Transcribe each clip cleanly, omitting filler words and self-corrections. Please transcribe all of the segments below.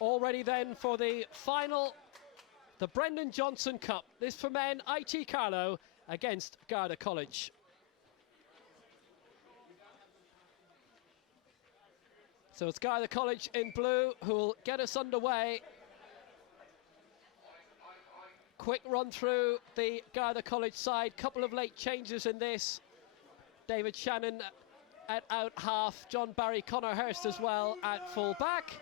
All ready then for the final, the Brendan Johnson Cup. This for men, IT Carlow against Garda College. So it's Garda College in blue who will get us underway. Quick run through the Garda College side. Couple of late changes in this. David Shannon at out half. John Barry, Conor Hurst as well at full back.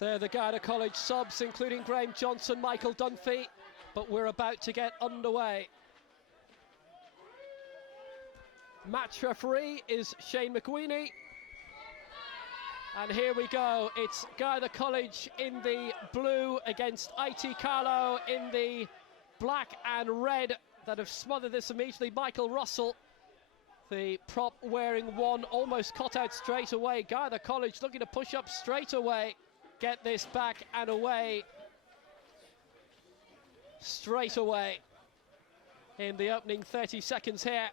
They're the Garda College subs, including Graham Johnson, Michael Dunphy, but we're about to get underway. Match referee is Shane McWeeny. And here we go, it's Garda College in the blue against IT Carlow in the black and red that have smothered this immediately. Michael Russell, the prop, wearing one, almost cut out straight away. Garda College looking to push up straight away, get this back and away straight away in the opening 30 seconds here.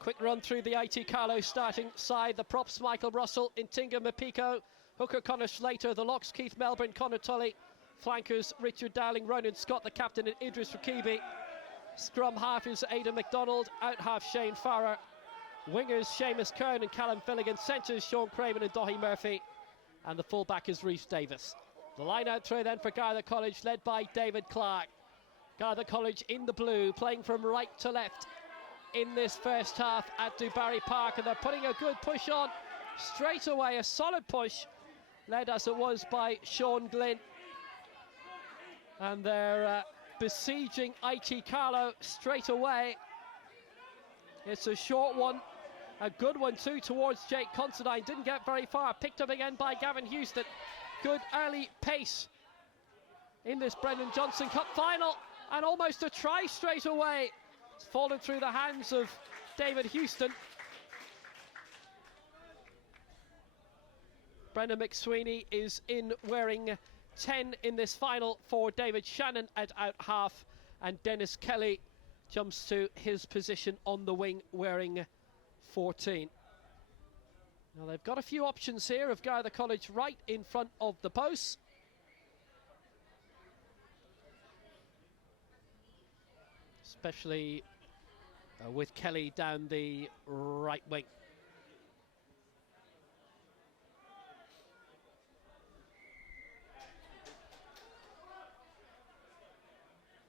Quick run through the IT Carlow starting side. The props, Michael Russell, Intinga Mapiko, hooker Conor Slater, the locks Keith Melbourne, Conor Tully, flankers Richard Dowling, Ronan Scott, the captain, and Idris Rakibi. Scrum half is Aidan McDonald, out half Shane Farrer. Wingers Seamus Kern and Callum Filligan, centres Sean Craven and Daithí Murphy, and the fullback is Rhys Davis. The line out throw then for Garda College, led by David Clark. Garda College in the blue, playing from right to left in this first half at Dubarry Park, and they're putting a good push on straight away, a solid push, led as it was by Sean Glynn. And they're besieging IT Carlow straight away. It's a short one, a good one too towards Jake Considine, didn't get very far, picked up again by Gavin Houston. Good early pace in this Brendan Johnson Cup final, and almost a try straight away. It's fallen through the hands of David Houston. Brendan McSweeney is in wearing 10 in this final for David Shannon at out half, and Dennis Kelly jumps to his position on the wing wearing 14. Now they've got a few options here of Garda College right in front of the posts. Especially with Kelly down the right wing.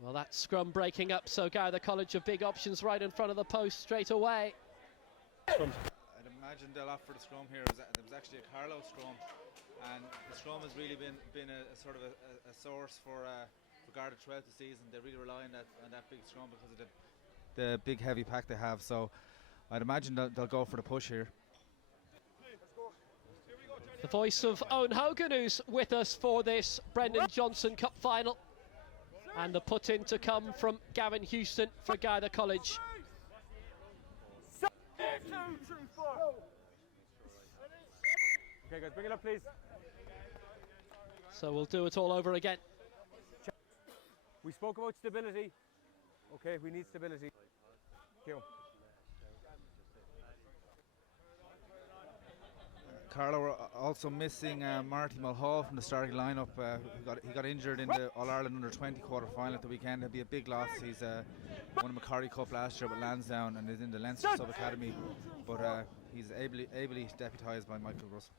Well, that scrum breaking up, so Garda College have big options right in front of the post straight away. I'd imagine they'll opt for the scrum here. There was actually a Carlow scrum, and the scrum has really been a sort of a source for Garda throughout the season. They really rely on that big scrum because of the big heavy pack they have. So I'd imagine they'll go for the push here. The voice of Owen Hogan, who's with us for this Brendan Johnson Cup final, and the put in to come from Gavin Houston for Garda College. Okay guys, bring it up please. So we'll do it all over again. We spoke about stability. Okay, we need stability. Thank you. Carlow are also missing Marty Mulhall from the starting lineup. He got injured in the All-Ireland Under-20 quarter-final at the weekend. It'll be a big loss. He's won a Macquarie Cup last year with Lansdowne and is in the Leinster Sub-Academy, but he's ably deputised by Michael Russell.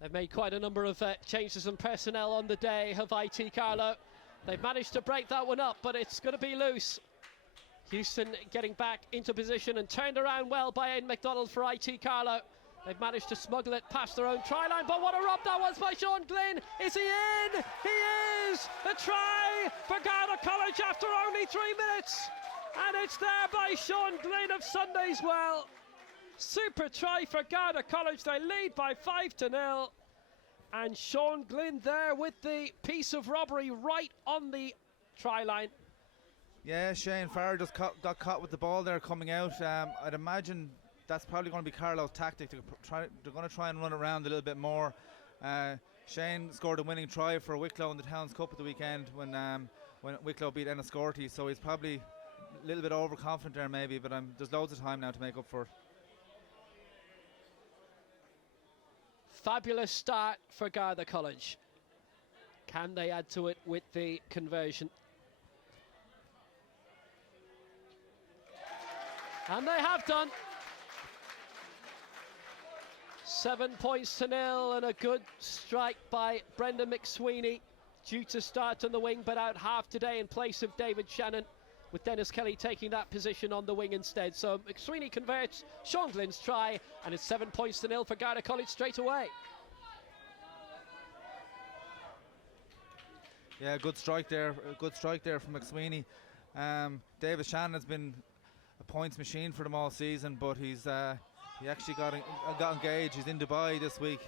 They've made quite a number of changes in personnel on the day of IT Carlow. They've managed to break that one up, but it's going to be loose. Houston getting back into position and turned around well by Aidan McDonald for IT Carlow. They've managed to smuggle it past their own try line, but what a rob that was by Sean Glynn. Is he in? He is! A try for Garda College after only 3 minutes, and it's there by Sean Glynn of Sundays Well. Super try for Garda College. They lead by 5-0, and Sean Glynn there with the piece of robbery right on the try line. Yeah, Shane Farr just got caught with the ball there coming out. I'd imagine that's probably going to be Carlow's tactic. They're going to try and run around a little bit more. Shane scored a winning try for Wicklow in the Towns Cup at the weekend when Wicklow beat Enniscorthy, so he's probably a little bit overconfident there maybe, but there's loads of time now to make up for it. Fabulous start for Garda College. Can they add to it with the conversion? And they have done. 7 points to 0, and a good strike by Brendan McSweeney, due to start on the wing but out half today in place of David Shannon, with Dennis Kelly taking that position on the wing instead. So McSweeney converts Sean Glynn's try, and it's 7 points to 0 for Garda College straight away. Yeah, good strike there from McSweeney. David Shannon has been a points machine for them all season, but he actually got engaged. He's in Dubai this week,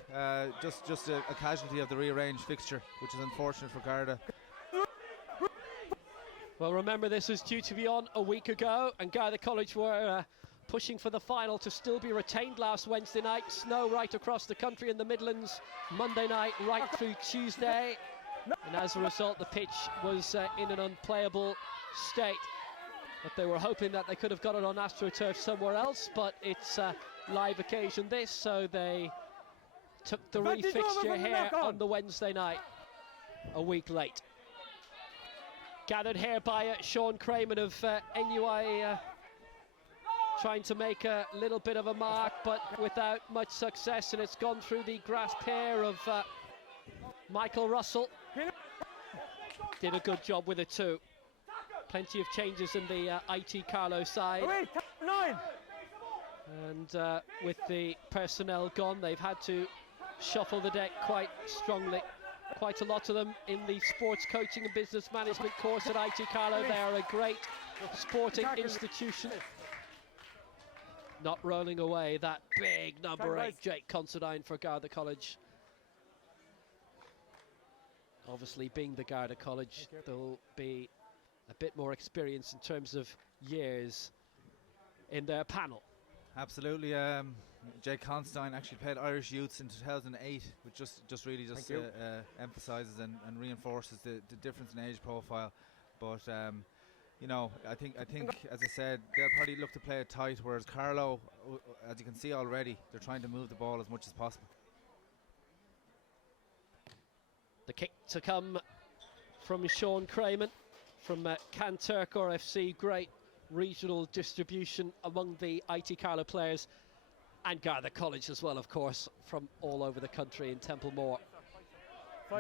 just a casualty of the rearranged fixture, which is unfortunate for Garda. Well, remember, this was due to be on a week ago, and Garda College were pushing for the final to still be retained last Wednesday night. Snow right across the country in the Midlands, Monday night right through Tuesday, and as a result the pitch was in an unplayable state. But they were hoping that they could have got it on AstroTurf somewhere else, but it's a live occasion this, so they took the refixture here on the Wednesday night, a week late. Gathered here by Sean Crayman of NUI, trying to make a little bit of a mark, but without much success, and it's gone through the grasp here of Michael Russell. Did a good job with it too. Plenty of changes in the IT Carlow side. And with the personnel gone, they've had to shuffle the deck quite strongly. Quite a lot of them in the sports coaching and business management course at IT Carlow. They are a great sporting institution. Not rolling away that big number 8, Jake Considine for Garda College. Obviously, being the Garda College, there'll be a bit more experience in terms of years in their panel. Absolutely. Jake Considine actually played Irish Youths in 2008, which just really emphasises and reinforces the difference in age profile. But you know, I think as I said, they'll probably look to play it tight, whereas Carlow, as you can see already, they're trying to move the ball as much as possible. The kick to come from Sean Crayman from Canturk RFC. Great regional distribution among the IT Carlow players, and Garda College as well, of course, from all over the country in Templemore.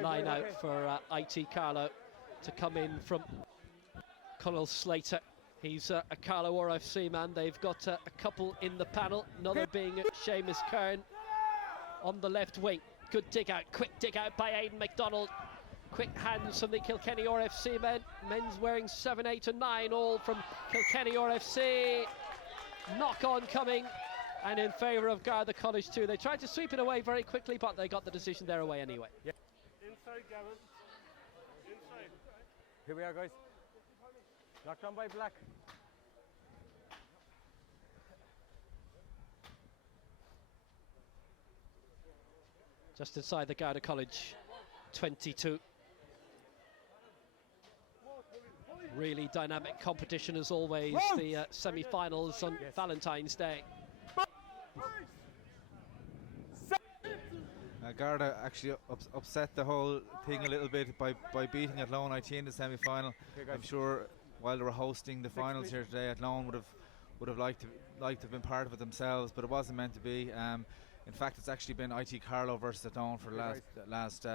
Line out for IT Carlow to come in from Conal Slater. He's a Carlow RFC man. They've got a couple in the panel, another being Seamus Kern on the left wing. Good dig out, quick dig out by Aidan MacDonald. Quick hands from the Kilkenny RFC men. Men's wearing 7, 8 and 9, all from Kilkenny RFC. Knock on coming, and in favour of Garda College too. They tried to sweep it away very quickly, but they got the decision their way anyway. Yep. Inside, Gavin. Inside. Here we are, guys. Knocked on by Black. Just inside the Garda College 22. Really dynamic competition as always, the semi-finals on Valentine's Day. Garda actually upset the whole thing a little bit by beating Athlone IT in the semi-final. I'm sure while they were hosting the finals here today, Athlone would have liked to have been part of it themselves, but it wasn't meant to be. In fact, it's actually been IT Carlow versus Athlone for the last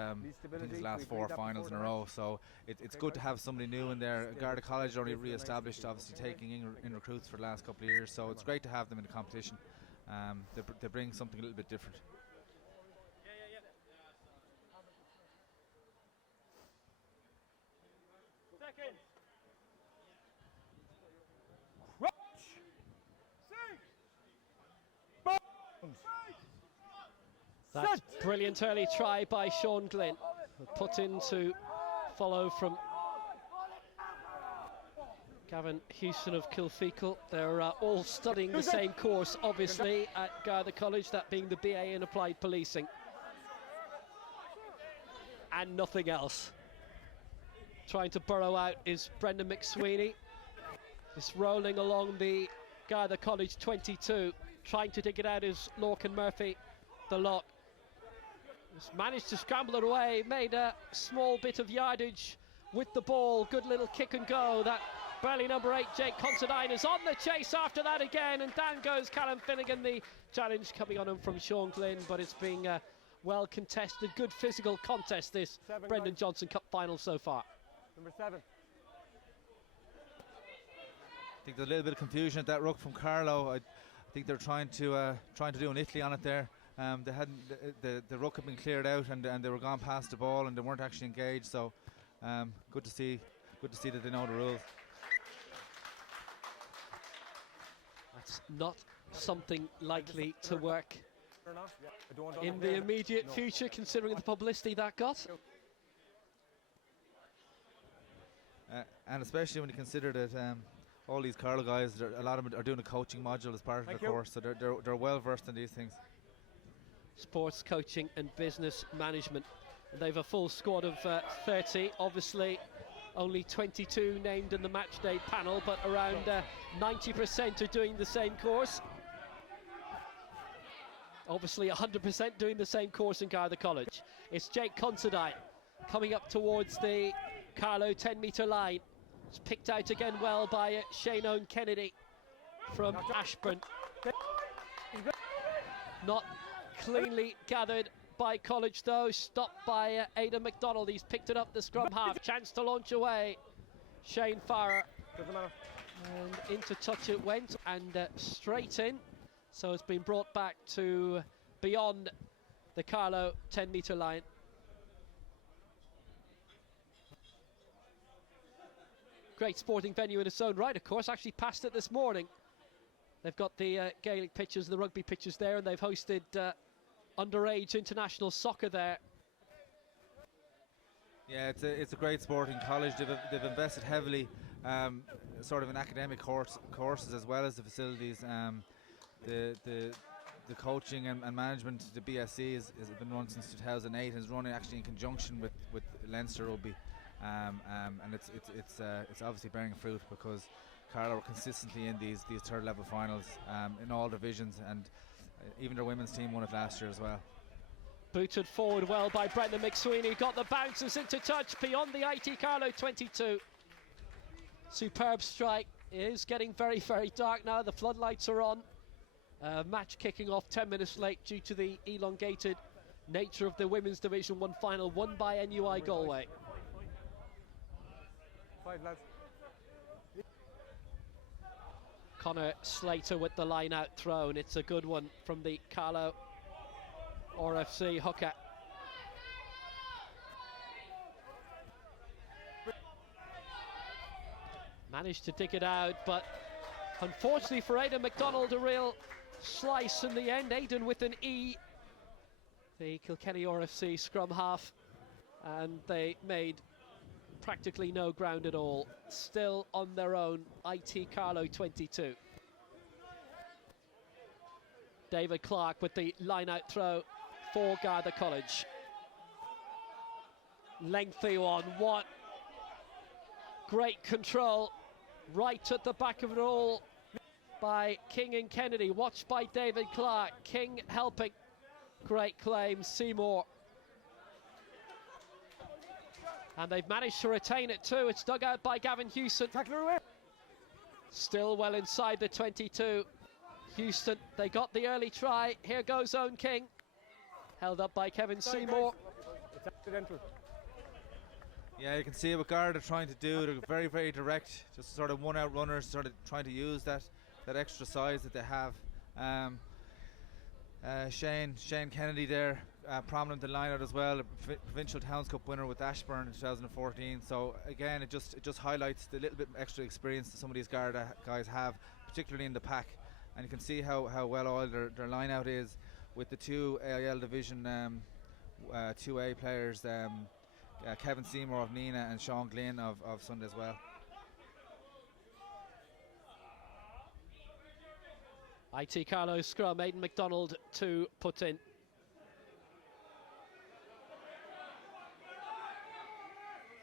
4 finals in a row. So it's good to have somebody new in there. Garda College already re-established, obviously taking in recruits for the last couple of years. So it's great to have them in the competition. They bring something a little bit different. That brilliant early try by Sean Glynn, put in to follow from Gavin Houston of Kilfeacle. They're all studying the same course, obviously, at Garda College, that being the BA in Applied Policing. And nothing else. Trying to burrow out is Brendan McSweeney. Just rolling along the Garda College 22. Trying to dig it out is Lorcan Murphy, the lock. Just managed to scramble it away, made a small bit of yardage with the ball. Good little kick and go. That Burley number 8, Jake Considine, is on the chase after that again, and down goes Callum Finnegan. The challenge coming on him from Sean Glynn, but it's being a well contested, good physical contest, this Brendan Johnson Cup final so far. Number 7. I think there's a little bit of confusion at that ruck from Carlow. I think they're trying to do an Italy on it there. They hadn't the ruck had been cleared out, and they were gone past the ball, and they weren't actually engaged. So good to see that they know the rules. That's not something likely to work in the immediate future, considering the publicity that got. And especially when you consider that all these Carlow guys, a lot of them are doing a coaching module as part of the course, so they're well versed in these things. Sports coaching and business management. And they've a full squad of 30. Obviously, only 22 named in the match day panel, but around 90% are doing the same course. Obviously, 100% doing the same course in Garda College. It's Jake Considine coming up towards the Carlow 10-metre line. It's picked out again well by Shane Owen Kennedy from Ashburn. Not cleanly gathered by College though, stopped by Aidan McDonald. He's picked it up the scrum half. Chance to launch away. Shane Farrer. And into touch it went, and straight in. So it's been brought back to beyond the Carlow 10-metre line. Great sporting venue in its own right, of course. Actually passed it this morning. They've got the Gaelic pitches, the rugby pitches there, and they've hosted underage international soccer there. Yeah, it's a great sporting college. They've invested heavily, sort of in academic courses as well as the facilities. The coaching and management, the BSc has been run since 2008, and is running actually in conjunction with Leinster Rugby. And it's obviously bearing fruit, because Carlow are consistently in these third level finals in all divisions, and even their women's team won it last year as well. Booted forward well by Brendan McSweeney, got the bounces into touch beyond the IT Carlow 22. Superb strike. It is getting very, very dark now. The floodlights are on. Match kicking off 10 minutes late due to the elongated nature of the Women's Division 1 final, won by NUI Galway. 5 lads. Connor Slater with the line out throw, and it's a good one from the Carlow RFC hooker. Managed to dig it out, but unfortunately for Aidan McDonald, a real slice in the end. Aidan with an E, the Kilkenny RFC scrum half, and they made practically no ground at all. Still on their own, IT Carlow 22. David Clark with the line out throw for Garda College. Lengthy one, what great control right at the back of it all by King and Kennedy, watched by David Clark. King helping, great claim, Seymour. And they've managed to retain it too. It's dug out by Gavin Houston. Still well inside the 22. Houston, they got the early try. Here goes Owen King. Held up by Kevin Seymour. It's accidental. Yeah, you can see what Garda are trying to do. They're very, very direct. Just sort of one-out runners, sort of trying to use that extra size that they have. Shane Kennedy there, prominent in line-out as well, a provincial Towns Cup winner with Ashburn in 2014. So again, it just highlights the little bit extra experience that some of these Garda guys have, particularly in the pack. And you can see how well oiled their line-out is, with the two AIL Division 2A players, Kevin Seymour of Nina and Sean Glynn of Sunday as well. IT Carlow scrum, Aidan McDonald to put in.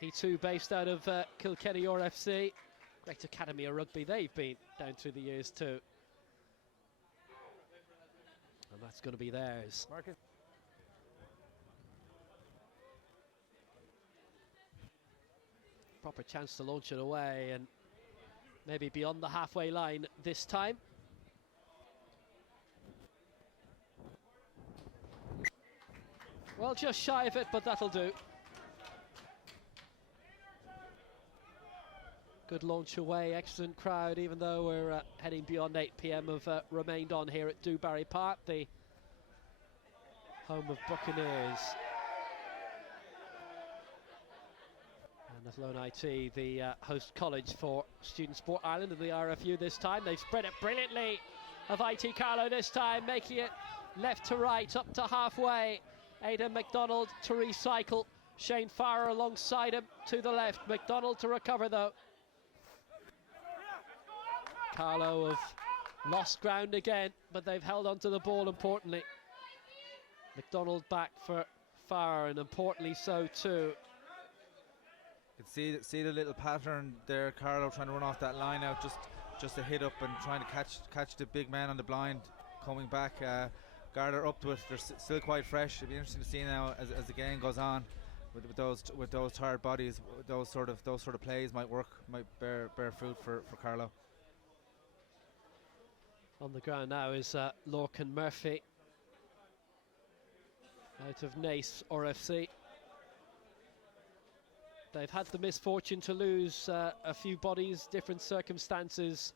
He too based out of Kilkenny RFC. Great academy of rugby they've been down through the years too. And that's going to be theirs. Marcus. Proper chance to launch it away and maybe beyond the halfway line this time. Well, just shy of it, but that'll do. Good launch away, excellent crowd, even though we're heading beyond 8 p.m. have remained on here at Dubarry Park, the home of Buccaneers. And Athlone IT, the host college for Student Sport Ireland and the IRFU this time. They've spread it brilliantly of IT Carlow this time, making it left to right, up to halfway. Aidan McDonald to recycle. Shane Farrer alongside him to the left. McDonald to recover though. Carlow have lost ground again, but they've held onto the ball importantly. McDonald back for Farrer, and importantly so too. You can see the little pattern there, Carlow trying to run off that line out, just a hit up and trying to catch the big man on the blind coming back. Garda up to it. They're still quite fresh. It'll be interesting to see now as the game goes on with those tired bodies. Those sort of plays might bear fruit for Carlow. On the ground now is Lorcan Murphy out of Naas RFC. They've had the misfortune to lose a few bodies, different circumstances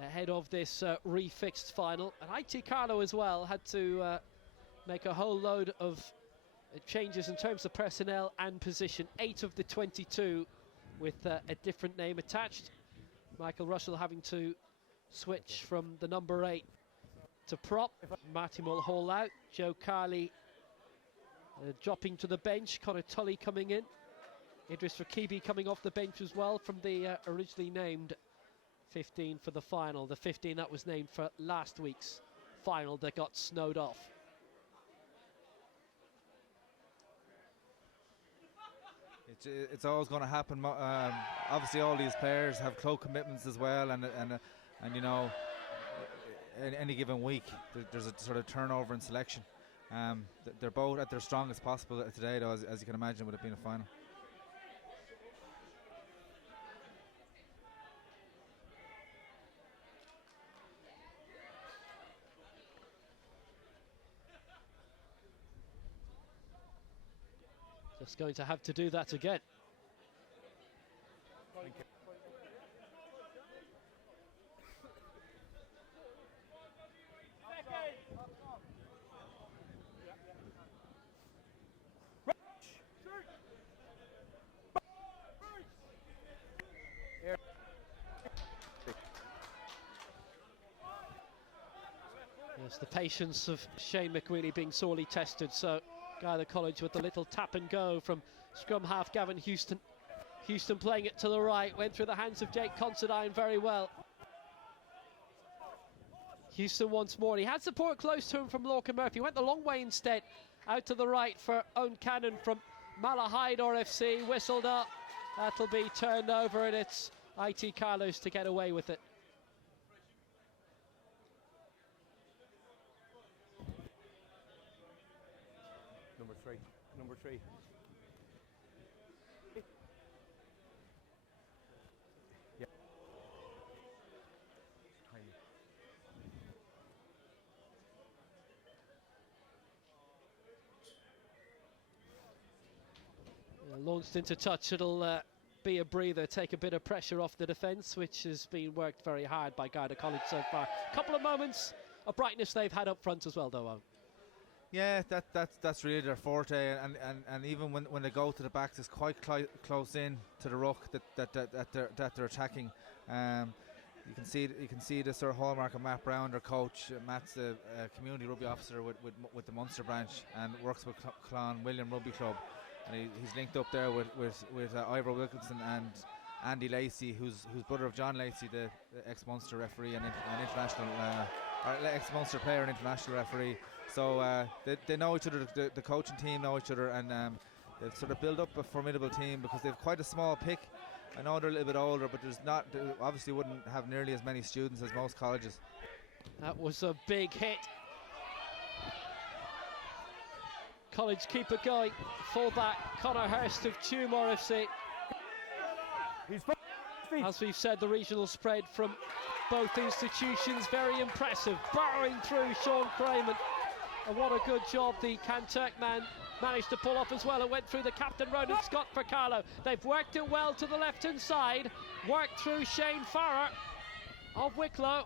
ahead of this refixed final. And IT Carlow as well had to make a whole load of changes in terms of personnel and position. 8 of the 22 with a different name attached. Michael Russell having to switch from the number 8 to prop. Marty Mulhall out. Joe Carley dropping to the bench. Conor Tully coming in. Idris Rakibi coming off the bench as well from the originally named 15 for the final. The 15 that was named for last week's final that got snowed off. It's always going to happen. Obviously, all these players have club commitments as well, and you know, any given week there's a sort of turnover in selection. They're both at their strongest possible today, though, as you can imagine, with it being a final. Just going to have to do that again. Yes, the patience of Shane McWheely being sorely tested, so Garda College with the little tap and go from scrum half Gavin Houston. Houston playing it to the right, went through the hands of Jake Considine very well. Houston once more, he had support close to him from Lorcan Murphy, went the long way instead, out to the right for Owen Cannon from Malahide RFC, whistled up, that'll be turned over and it's IT Carlow's to get away with it. Number three. Yeah. Launched into touch, it'll be a breather, take a bit of pressure off the defence, which has been worked very hard by Garda College so far. Couple of moments of brightness they've had up front as well, though. Owen. Yeah, that's really their forte, and even when they go to the backs, it's quite close in to the ruck that they're attacking. You can see the sort of hallmark of Matt Brown, their coach. Matt's a community rugby officer with the Munster branch and works with Clon William Rugby Club, and he's linked up there with Ivor Wilkinson and Andy Lacey, who's brother of John Lacey, the ex-Munster referee and international or ex-Munster player and international referee. So they know each other, the coaching team know each other, and they've sort of built up a formidable team because they've quite a small pick. I know they're a little bit older, but they obviously wouldn't have nearly as many students as most colleges. That was a big hit. College keep it going. Fullback Conor Hurst of Tumor FC. As we've said, the regional spread from both institutions very impressive. Burrowing through Sean Crayman. And what a good job the Kanturk man managed to pull off as well. It went through the captain, Ronan Scott, for Carlow. They've worked it well to the left-hand side. Worked through Shane Farrer of Wicklow.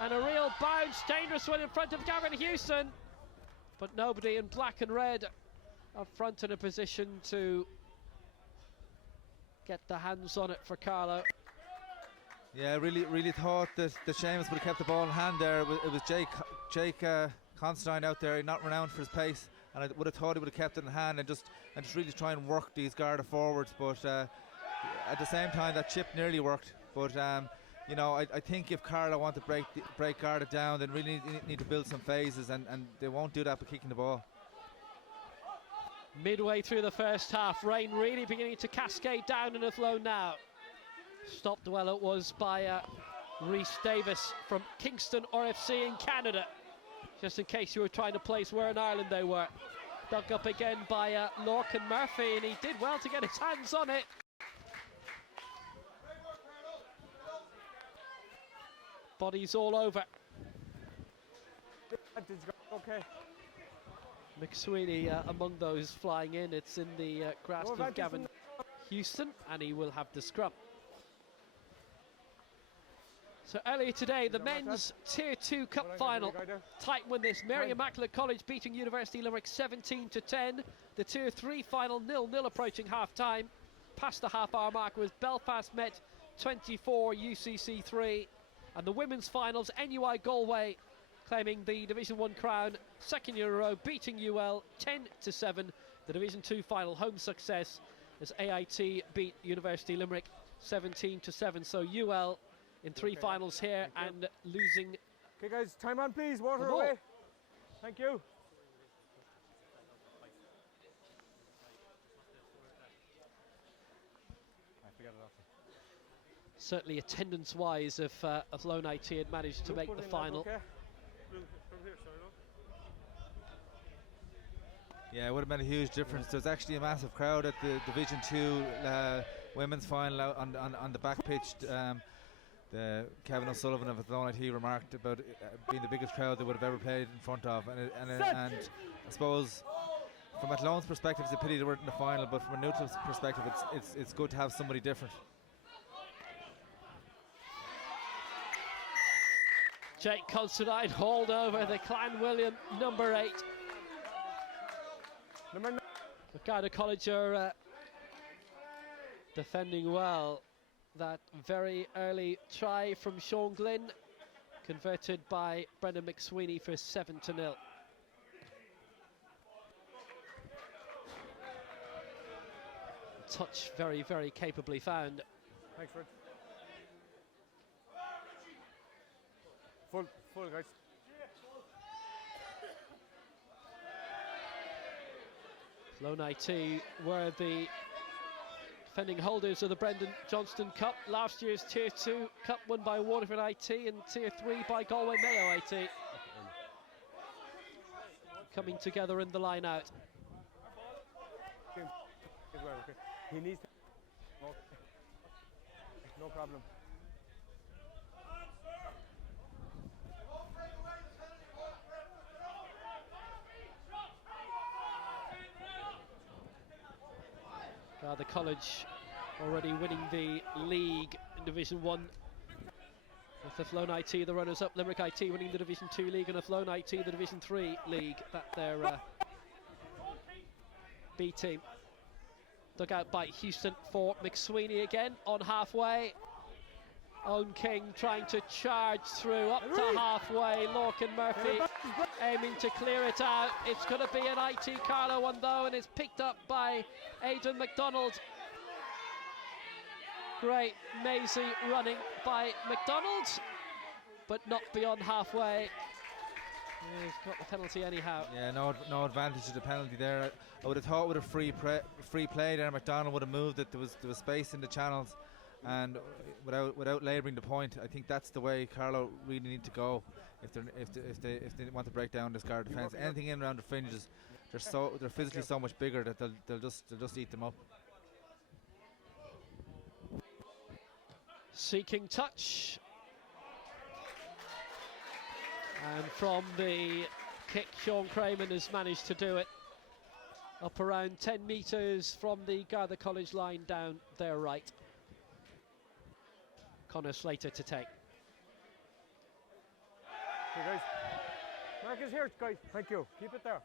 And a real bounce, dangerous one in front of Gavin Houston. But nobody in black and red up front in a position to get the hands on it for Carlow. Yeah, really thought that Seamus would have kept the ball in hand there. It was Jake Constantine out there, not renowned for his pace, and I would have thought he would have kept it in hand and just really try and work these Garda forwards. But at the same time, that chip nearly worked. But you know, I think if Carlow want to break Garda down, then really need to build some phases, and they won't do that by kicking the ball. Midway through the first half, rain really beginning to cascade down in Athlone now. Stopped well it was by Rhys Davis from Kingston RFC in Canada, just in case you were trying to place where in Ireland they were. Dug up again by Lorcan Murphy, and he did well to get his hands on it. Bodies all over. Okay. McSweeney among those flying in. It's in the grasp of Gavin Houston, and he will have the scrum. So earlier today, the men's Tier 2 Cup final. Tight win this. Mary Immaculate College beating University Limerick 17-10. The Tier 3 final 0-0 approaching half-time. Past the half-hour mark was Belfast Met 24, UCC 3. And the women's finals, NUI Galway claiming the Division 1 crown, second year in a row, beating UL 10-7. The Division 2 final home success as AIT beat University Limerick 17-7. So UL in three finals here and losing. Okay guys, time on please, water away. Thank you. Certainly attendance-wise, if Athlone IT had managed to make the final. Yeah, it would have made a huge difference. There's actually a massive crowd at the Division 2 women's final out on the back pitch. Kevin O'Sullivan of Athlone IT remarked about being the biggest crowd they would have ever played in front of, and I suppose from Athlone's perspective, it's a pity they weren't in the final, but from a neutral perspective, it's good to have somebody different. Jake Considine hauled over the Clan William number 8. The Garda College are defending well. That very early try from Sean Glynn, converted by Brendan McSweeney for 7-0. Touch very, very capably found. Thanks, Fred. Full guys. Athlone IT were the defending holders of the Brendan Johnston Cup. Last year's Tier 2 Cup won by Waterford IT and Tier 3 by Galway Mayo IT. Coming together in the line out. He needs to. No problem. The college already winning the league in Division 1. With Athlone IT, the runners-up, Limerick IT winning the Division 2 league, and Athlone IT, the Division 3 league. That their B team. Dug out by Houston for McSweeney again on halfway. Owen King trying to charge through up to halfway. Lorcan Murphy aiming to clear it out. It's going to be an IT Carlow one though, and it's picked up by Aidan McDonald. Great mazy running by McDonald. but not beyond halfway. He's got the penalty anyhow. Yeah, no advantage to the penalty there. I would have thought with a free play there, McDonald would have moved it. There was space in the channels, and without labouring the point, I think that's the way Carlow really need to go if they want to break down this Garda defence. Anything in around the fringes, they're physically so much bigger that they'll just eat them up. Seeking touch. And from the kick, Sean Craman has managed to do it. Up around 10 metres from the Garda College line down their right. Connor Slater to take. Hey guys. Mark is here, guys. Thank you. Keep it there.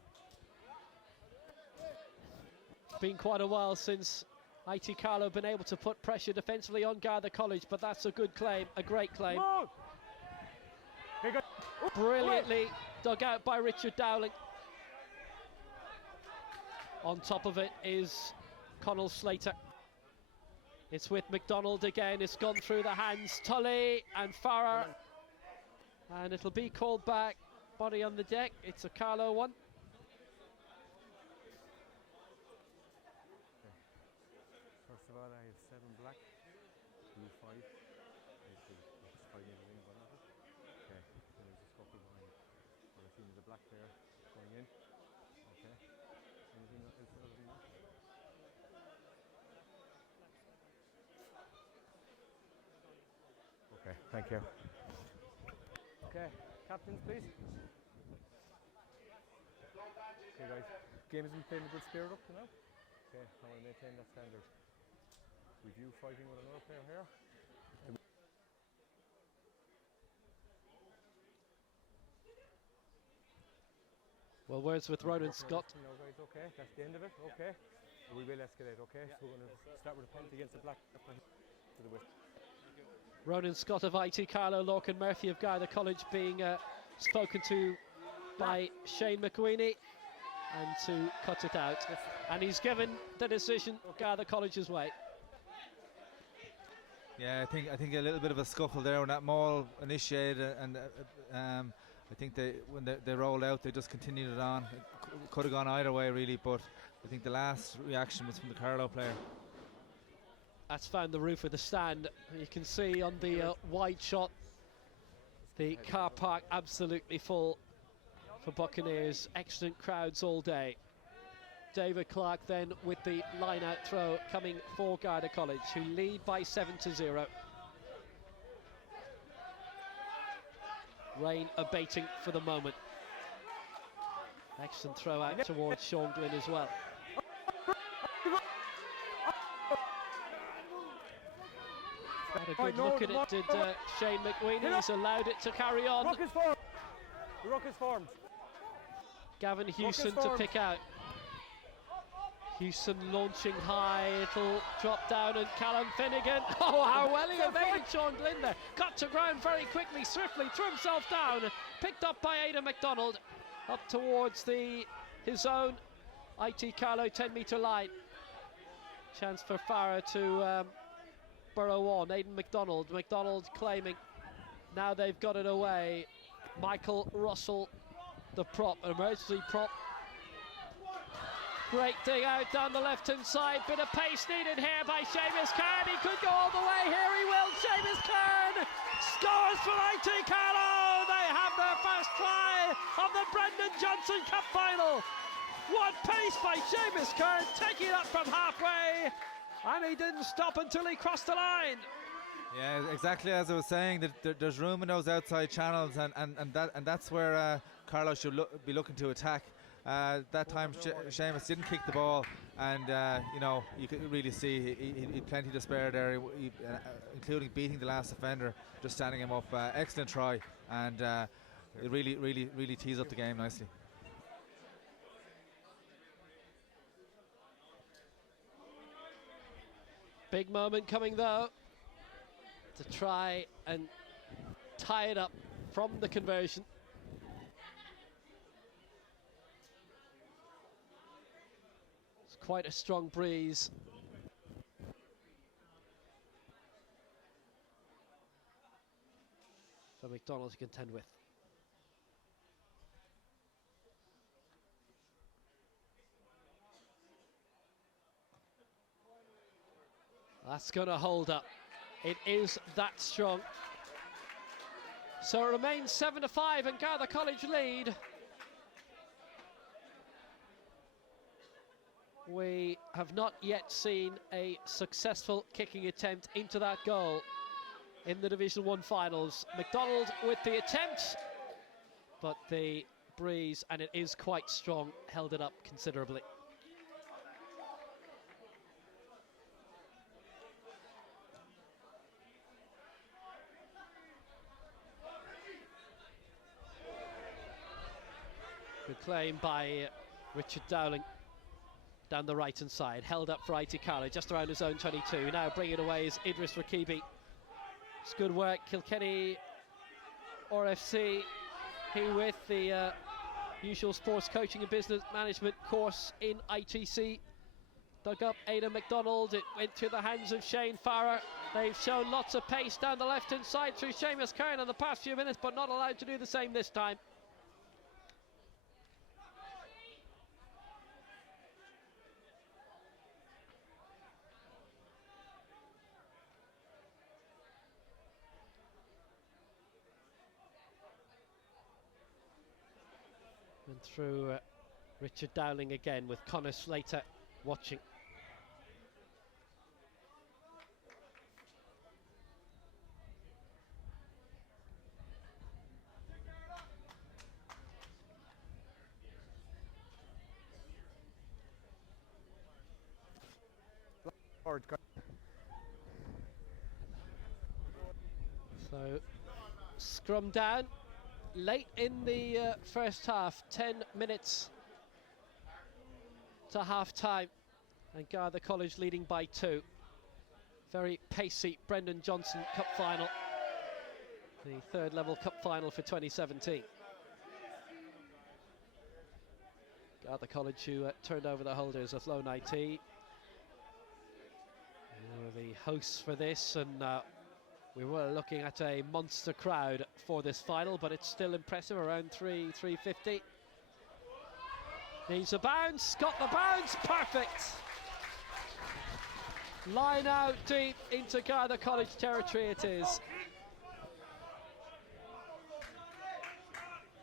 Been quite a while since IT Carlow have been able to put pressure defensively on Garda College, but that's a good claim, a great claim. Hey guys. Brilliantly dug out by Richard Dowling. On top of it is Connell Slater. It's with McDonald again. It's gone through the hands. Tully and Farrar. And it'll be called back. Body on the deck. It's a Carlow one. First of all, I have 7 black, blue 5. It's 5 meters in, one of it. Okay, then there's a scuffle behind. Well, I see the black there going in. Okay. Anything else other than that? Okay, thank you. Okay, captains, please. Okay, guys. Game has been playing a good spirit up to now. Okay, I want to maintain that standard. Review fighting with another player here. Well, words with Ronan Scott. No, guys, okay, that's the end of it, okay. We will escalate, okay? So we're going to start with a penalty against the black to the west. Ronan Scott of IT Carlow, Lorcan Murphy of Garda College being spoken to by Shane McQueenie, and to cut it out. And he's given the decision Garda College's way. Yeah, I think a little bit of a scuffle there when that maul initiated, and I think when they rolled out, they just continued it on. It could have gone either way really, but I think the last reaction was from the Carlow player. That's found the roof of the stand. You can see on the wide shot the car park absolutely full for Buccaneers. Excellent crowds all day. David Clark then with the line out throw coming for Garda College, who lead by 7-0. Rain abating for the moment. Excellent throw out towards Sean Glynn as well. Had a good look at it, did Shane McQueenie. He's allowed it to carry on. The ruck is formed. Gavin Hewson to pick out. Hewson launching high, it'll drop down, and Callum Finnegan, oh how well he evaded Sean Glynn there, got to ground very quickly, swiftly threw himself down, picked up by Aidan McDonald, up towards his own IT Carlow 10-metre line. Chance for Farrar to burrow on. Aidan McDonald claiming, now they've got it away. Michael Russell, the prop, emergency prop. Great dig out down the left-hand side. Bit of pace needed here by Seamus Kern. He could go all the way. Here he will. Seamus Kern scores for IT Carlow. They have their first try of the Brendan Johnson Cup final. What pace by Seamus Kern, taking it up from halfway. And he didn't stop until he crossed the line. Yeah, exactly as I was saying, there's room in those outside channels, and that's where Carlow should be looking to attack. That time Seamus didn't kick the ball, and you know, you could really see he had plenty to spare there, including beating the last offender, just standing him up. Excellent try, and it really tees up the game nicely. Big moment coming though, to try and tie it up from the conversion. Quite a strong breeze. for McDonald to contend with. That's going to hold up. It is that strong. So it remains 7-5 and Garda College lead. We have not yet seen a successful kicking attempt into that goal in the Division 1 finals. McDonald with the attempt, but the breeze, and it is quite strong, held it up considerably. Good claim by Richard Dowling down the right hand side, held up for IT Carlow just around his own 22. Now bringing it away is Idris Rakibi. It's good work. Kilkenny RFC, he with the usual sports coaching and business management course in ITC. Dug up Aidan McDonald, it went through the hands of Shane Farrer. They've shown lots of pace down the left hand side through Seamus Kern in the past few minutes, but not allowed to do the same this time. And through Richard Dowling again with Conor Slater watching. So scrum down late in the first half, 10 minutes to half time, and Garda College leading by 2. Very pacey Brendan Johnston Cup final, the third level cup final for 2017. Garda College who turned over the holders of Athlone IT. They were the hosts for this, and we were looking at a monster crowd for this final, but it's still impressive, around 350. Needs a bounce, got the bounce, perfect! Line out deep into Garda College territory it is.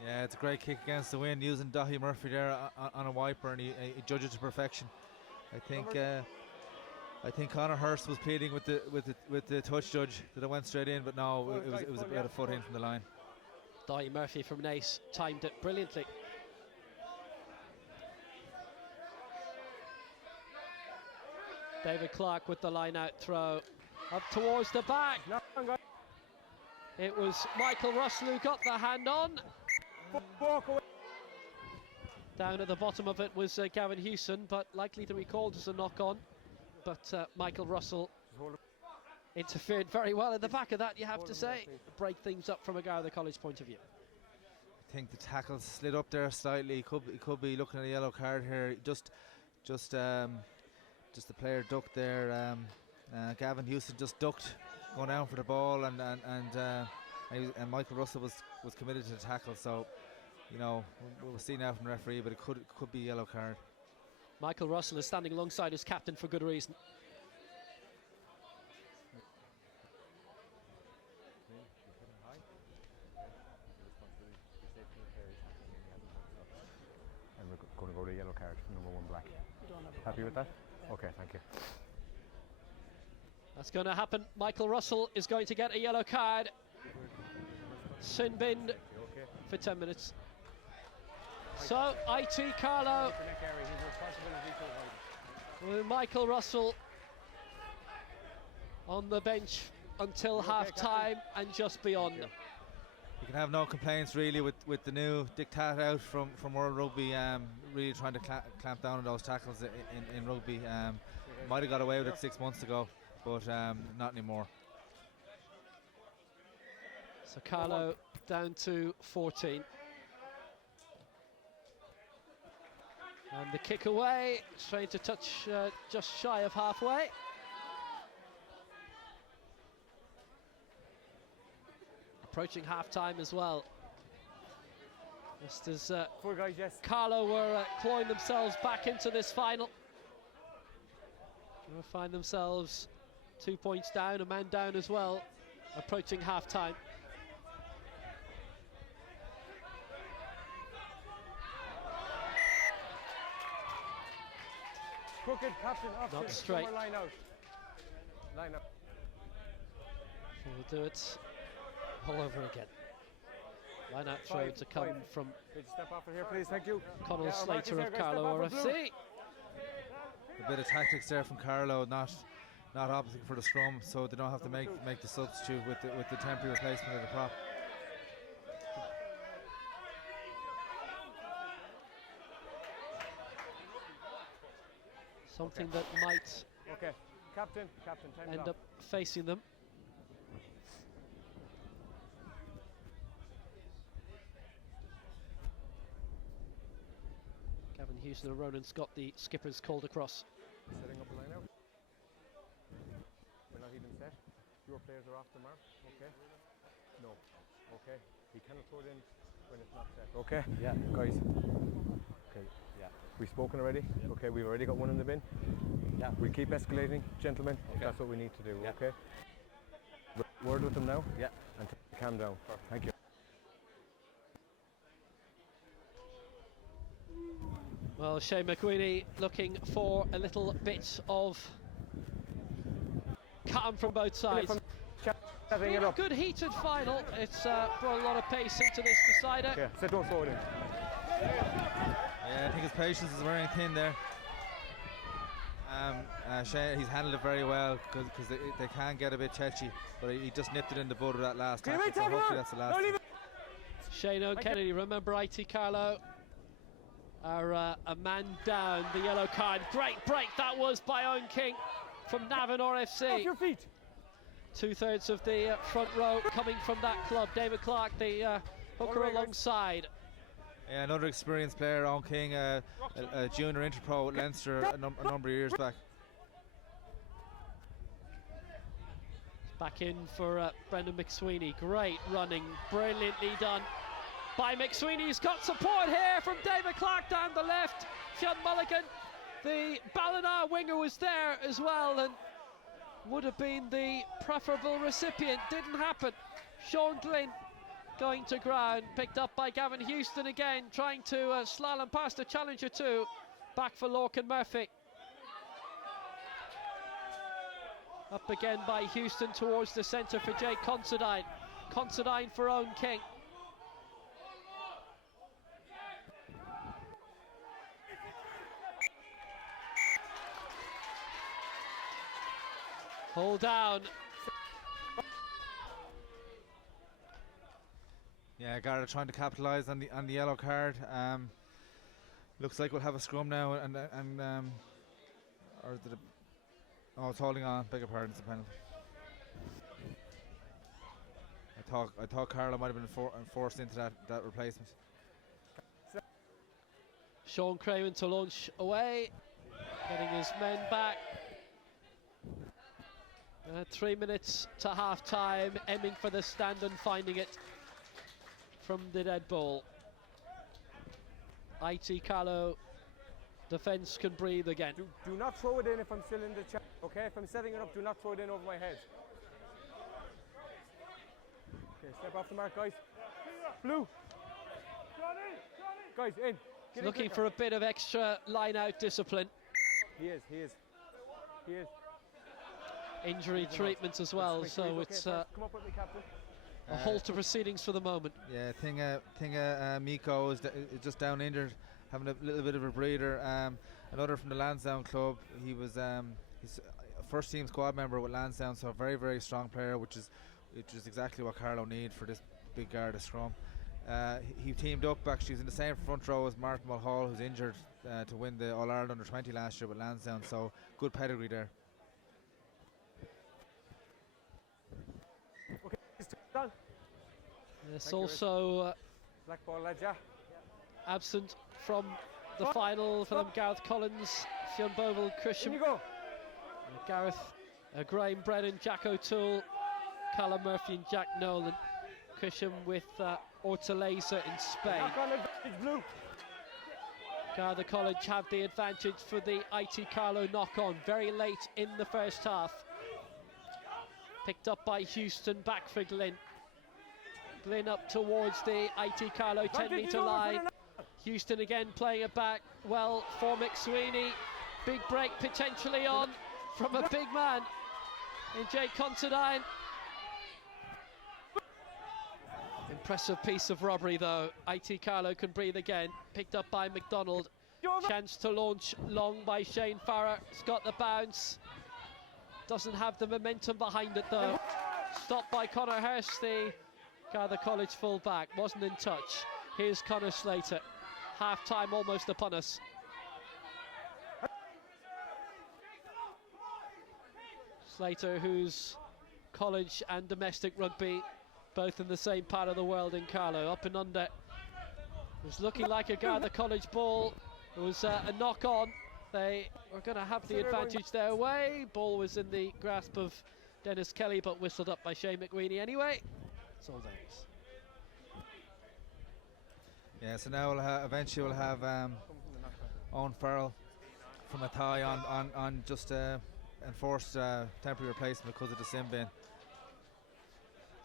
Yeah, it's a great kick against the wind, using Dahi Murphy there on a wiper, and he judged it to perfection. I think Conor Hurst was pleading with the touch judge that it went straight in, but no, it was about a foot in from the line. Dahi Murphy from Naas timed it brilliantly. David Clark with the line out throw up towards the back. It was Michael Russell who got the hand on. Down at the bottom of it was Gavin Hewson, but likely to be called as a knock on. But Michael Russell interfered very well at the back of that, you have to say. Break things up from a Garda College point of view. I think the tackle slid up there slightly. He could be looking at a yellow card here. Just the player ducked there. Gavin Hewson just ducked, going down for the ball, and Michael Russell was committed to the tackle. So, you know, we'll see now from the referee, but it could be a yellow card. Michael Russell is standing alongside his captain for good reason. And we're going to go to yellow card, number 1 black. Happy with that? Okay, thank you. That's going to happen. Michael Russell is going to get a yellow card. Sin binned for 10 minutes. So, IT Carlow with Michael Russell on the bench until half time and just beyond. You can have no complaints really with the new diktat out from World Rugby, really trying to clamp down on those tackles in rugby. Might have got away with it 6 months ago, but not anymore. So Carlow down to 14. And the kick away, trying to touch just shy of halfway. approaching half-time as well. Just as 4 guys, yes. Carlow were clawing themselves back into this final. They'll find themselves 2 points down, a man down as well, approaching half-time. Crooked, captain, option. Not straight. Line out. Line up. So we'll do it all over again. Line out throw to come from Could you step off of here, please? Thank you. Connell Yeah, Slater of guys, Carlow step off for RFC. A bit of tactics there from Carlow, not opting for the scrum, so they don't have to make the substitute with the temporary replacement of the prop. Something that might Okay, captain, time end up facing them. Gavin Houston and Ronan Scott, the skippers, called across. Setting up a line out. We're not even set. Your players are off the mark. Okay. No. Okay. He cannot throw it in when it's not set. Okay. Yeah. Guys. Okay. Yeah. We've spoken already. Yeah. Okay. We've already got one in the bin. Yeah. We keep escalating, gentlemen. Okay. That's what we need to do. Yeah. Okay. Word with them now. Yeah. And calm down. Perfect. Thank you. Well, Shane McQueenie looking for a little bit of calm from both sides. Been a good heated final. It's brought a lot of pace into this decider. Yeah, so don't throw it in. Yeah, I think his patience is wearing thin there. Shane, he's handled it very well because they can get a bit touchy, but he just nipped it in the bud of that last tackle, so hopefully that's the last. Shane O'Kennedy, remember IT Carlow are a man down, the yellow card. Great break that was by Owen King from Navan RFC. Off your feet. 2/3 of the front row coming from that club. David Clark, the hooker alongside. Yeah, another experienced player, Owen King, a junior interpro with Leinster a number of years back. Back in for Brendan McSweeney. Great running, brilliantly done by McSweeney. He's got support here from David Clark down the left. Fionn Mulligan, the Ballina winger, was there as well and would have been the preferable recipient. Didn't happen. Sean Glynn going to ground, picked up by Gavin Houston again, trying to slalom past the challenger too. Back for Lorcan Murphy. Up again by Houston towards the centre for Jake Considine. Considine for Owen King. Hold down. Yeah, Garda trying to capitalise on the yellow card. Looks like we'll have a scrum now, or did it? Oh, it's holding on. Beg your pardon, it's a penalty. I thought Carlow might have been forced into that replacement. Sean Craven to launch away, getting his men back. 3 minutes to half time, aiming for the stand and finding it from the dead ball. IT Carlow defence can breathe again. Do not throw it in if I'm still in the chat. Okay, if I'm setting it up, do not throw it in over my head. Okay, step off the mark, guys. Blue. Guys, in. He's looking for a bit of extra line-out discipline. He is. Injury treatment as well, so it's come up with me, Captain. a halt to proceedings for the moment. Yeah, Tinga Miko is just down injured, having a little bit of a breather. Another from the Lansdowne club. He was he's a first team squad member with Lansdowne, so a very, very strong player, which is exactly what Carlow need for this big Garda scrum. He teamed up, actually, he's in the same front row as Martin Mulhall, who's injured to win the All-Ireland Under-20 last year with Lansdowne, so good pedigree there. Okay, it's done. There's also black ball, lads, yeah. absent from the final for them, Gareth Collins, Fionn Bovill, Christian, Gareth, Graham Brennan, Jack O'Toole, Callum Murphy and Jack Nolan. cushion with Ortalaza in Spain. Garda College have the advantage for the IT Carlow knock-on very late in the first half. Picked up by Houston, back for Glynn. Glynn up towards the IT Carlow 10-metre line. Houston again playing it back well for McSweeney. Big break potentially on from a big man in Jay Considine. Impressive piece of robbery though. IT Carlow can breathe again. Picked up by McDonald. Chance to launch long by Shane Farrer. It's got the bounce. Doesn't have the momentum behind it though. Stopped by Conor Hurst, the Garda College full-back. Wasn't in touch. Here's Conor Slater. Half-time almost upon us. Slater, who's college and domestic rugby both in the same part of the world in Carlow. Up and under. It was looking like a Garda College ball. It was a knock-on. They were going to have the advantage their way. Ball was in the grasp of Dennis Kelly, but whistled up by Shane McWeeny anyway. It's all Dennis. Yeah, so now eventually we'll have Owen Farrell from a tie on just enforced temporary replacement because of the sin bin.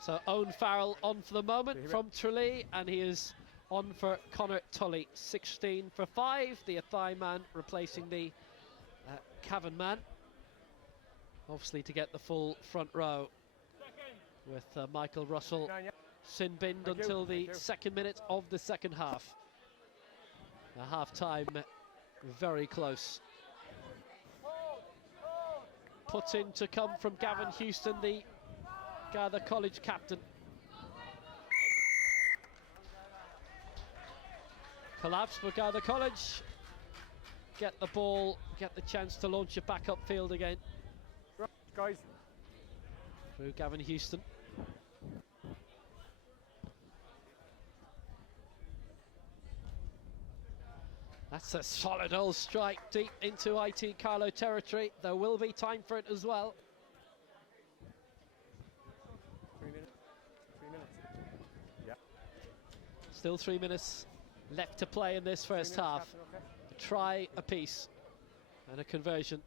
So Owen Farrell on for the moment from Tralee, and he is on for Connor Tully. 16 for 5, the Athy man replacing the Cavan man. Obviously to get the full front row with Michael Russell sin binned until the second minute of the second half. The half time very close. Put in to come from Gavin Houston, the Garda College captain. Collapse for Garda College. Get the ball, get the chance to launch it back upfield again. Guys. Through Gavin Houston. That's a solid old strike deep into IT Carlow territory. There will be time for it as well. 3 minutes. 3 minutes. Yeah. Still 3 minutes left to play in this first half. Okay. A try apiece and a conversion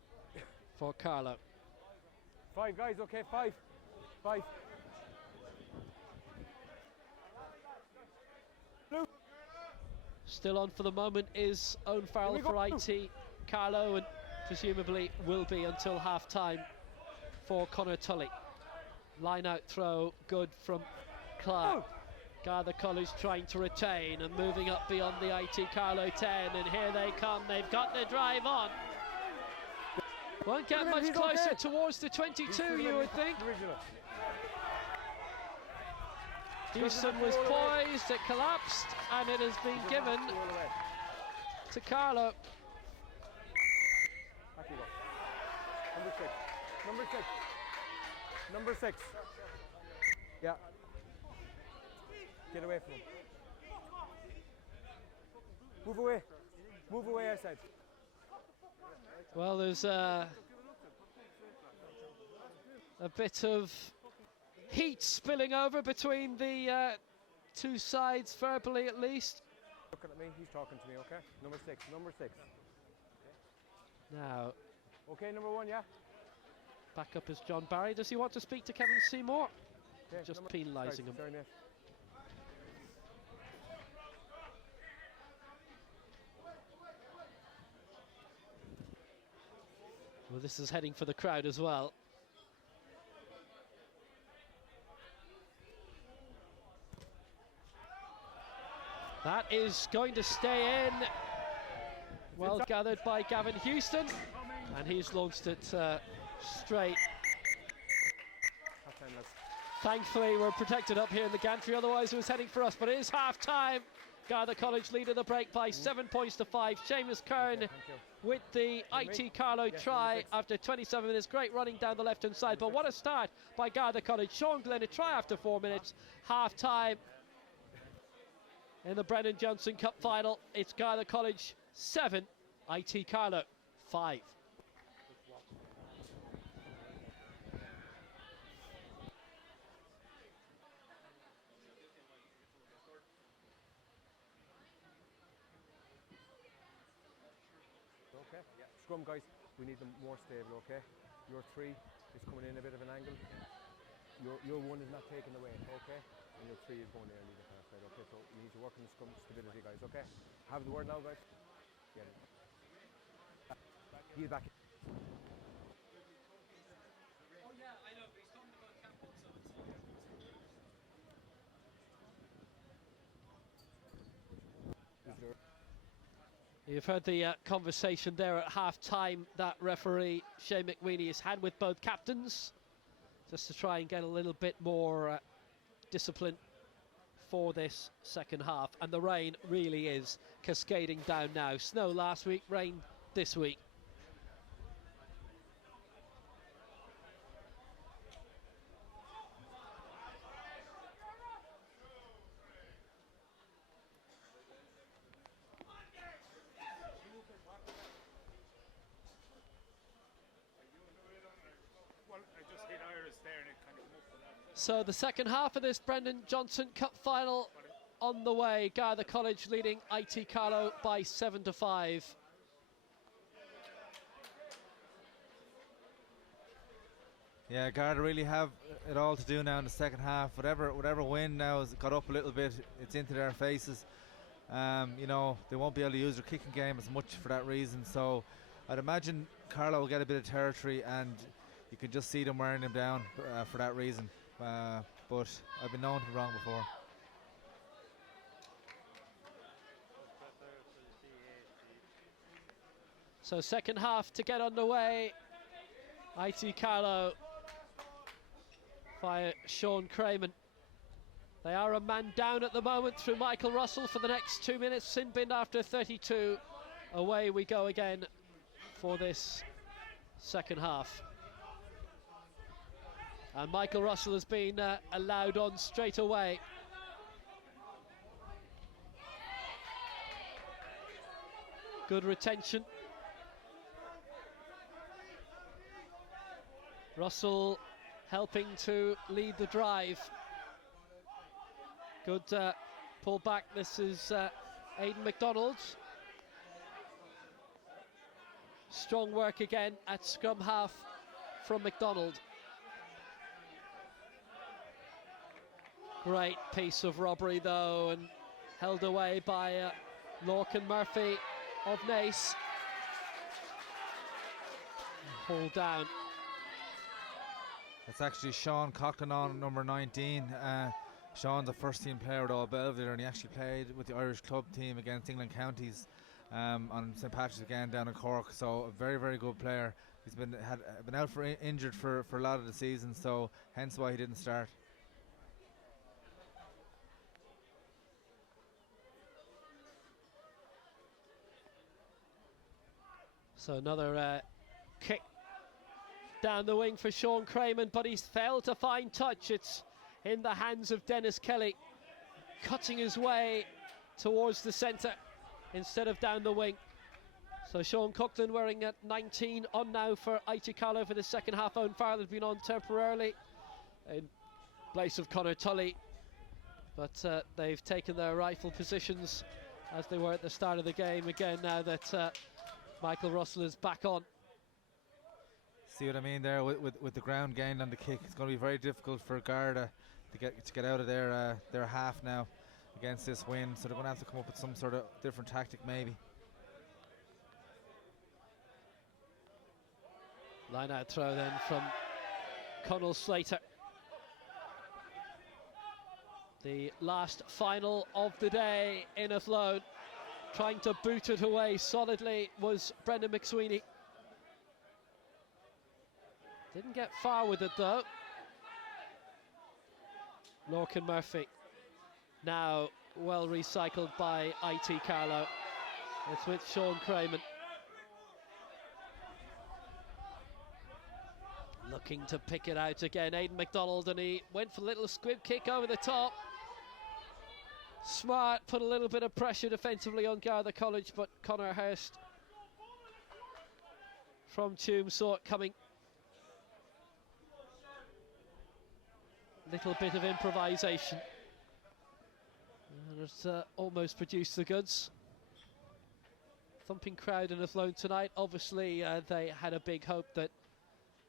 for Carlow. 5 guys, okay, 5. 5. Still on for the moment is Owen Farrell for IT Carlow, and presumably will be until half time for Connor Tully. Line out throw good from Clark. Garda College trying to retain and moving up beyond the IT Carlow 10, and here they come. They've got the drive on. Won't get much closer towards the 22, you would think. Houston was poised, it collapsed, and it has been given to Carlow. Number 6. Number 6. Number 6. Yeah. Get away from him. Move away. Move away, I said. Well, there's a bit of heat spilling over between the two sides, verbally at least. Looking at me, he's talking to me, okay? Number 6, number 6. Now, okay, number 1, yeah? back up is John Barry. Does he want to speak to Kevin Seymour? Okay, Just penalising him. Sorry, mate. Well, this is heading for the crowd as well. That is going to stay in. Well gathered by Gavin Houston, and he's launched it straight. Thankfully, we're protected up here in the gantry, otherwise it was heading for us, but it is half-time. Garda College lead of the break by 7 points to 5. Seamus Kern with the IT Carlow try after 27 minutes. Great running down the left-hand side, but what a start by Garda College. Sean Glenn a try after 4 minutes. Half-time in the Brendan Johnson Cup final. It's Garda College 7, IT Carlow 5. scrum, guys, we need them more stable, okay? Your 3 is coming in a bit of an angle. Your 1 is not taking the weight, okay? And your 3 is going early the far side, okay? So you need to work on the scrum stability, guys, okay? Have the word now, guys. Get it. He's back. You've heard the conversation there at half-time that referee Shane McWeeny has had with both captains, just to try and get a little bit more discipline for this second half. And the rain really is cascading down now. Snow last week, rain this week. So the second half of this Brendan Johnson Cup final on the way. Garda College leading IT Carlow by 7-5. Yeah, Garda really have it all to do now in the second half. Whatever win now has got up a little bit. It's into their faces. You know, they won't be able to use their kicking game as much for that reason. So I'd imagine Carlow will get a bit of territory, and you can just see them wearing them down for that reason. But I've been known to be wrong before. So second half to get underway. IT Carlow via Sean Crayman. They are a man down at the moment through Michael Russell for the next 2 minutes. Sin binned after 32. Away we go again for this second half. And Michael Russell has been allowed on straight away. Good retention. Russell helping to lead the drive. Good pull back. This is Aidan McDonald. Strong work again at scrum half from McDonald. Great piece of robbery though, and held away by Lorcan Murphy of Naas. Pulled down. It's actually Sean Coughlin on number 19. Sean's a first team player with All Belvedere, and he actually played with the Irish club team against England Counties on St Patrick's again down in Cork. So a very, very good player. He's been out for injured for a lot of the season, so hence why he didn't start. So another kick down the wing for Sean Crayman, but he's failed to find touch. It's in the hands of Dennis Kelly, cutting his way towards the centre instead of down the wing. So Sean Coughlin wearing at 19 on now for IT Carlow for the second half. Owen Farrell has been on temporarily in place of Conor Tully, but they've taken their rightful positions as they were at the start of the game again now that Michael Russell is back on. See what I mean there with the ground gained on the kick. It's going to be very difficult for Garda to get out of their half now against this wind. So they're going to have to come up with some sort of different tactic maybe. Line out throw then from Conal Slater. The last final of the day in Athlone. Trying to boot it away solidly was Brendan McSweeney. Didn't get far with it though. Lorcan Murphy. Now well recycled by IT Carlow. It's with Sean Crayman. Looking to pick it out again, Aidan McDonald, and he went for a little squib kick over the top. Smart, put a little bit of pressure defensively on Garda College, but Conor Hurst from Tuam saw it coming. Little bit of improvisation. And it's almost produced the goods. thumping crowd in Athlone tonight. Obviously, they had a big hope that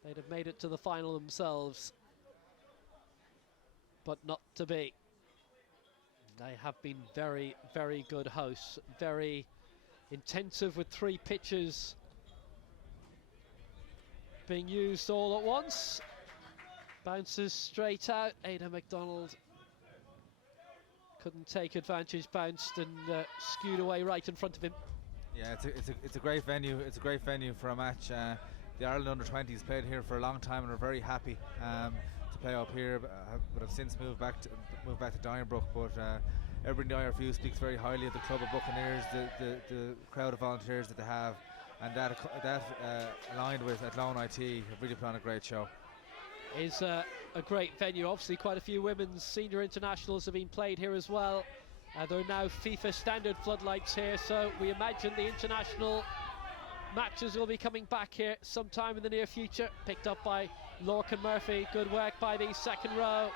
they'd have made it to the final themselves, but not to be. They have been very, very good hosts, very intensive with 3 pitches being used all at once. Bounces straight out. Ada MacDonald couldn't take advantage, bounced and skewed away right in front of him. Yeah, it's a great venue. It's a great venue for a match. The Ireland under-20s played here for a long time and are very happy to play up here, but have since moved back to Donnybrook. But everybody in the IRFU speaks very highly of the club of Buccaneers, the crowd of volunteers that they have, and that aligned with Athlone IT have really put on a great show. Is a great venue. Obviously, quite a few women's senior internationals have been played here as well. There are now FIFA standard floodlights here, so we imagine the international matches will be coming back here sometime in the near future. Picked up by Lorcan Murphy. Good work by the second row.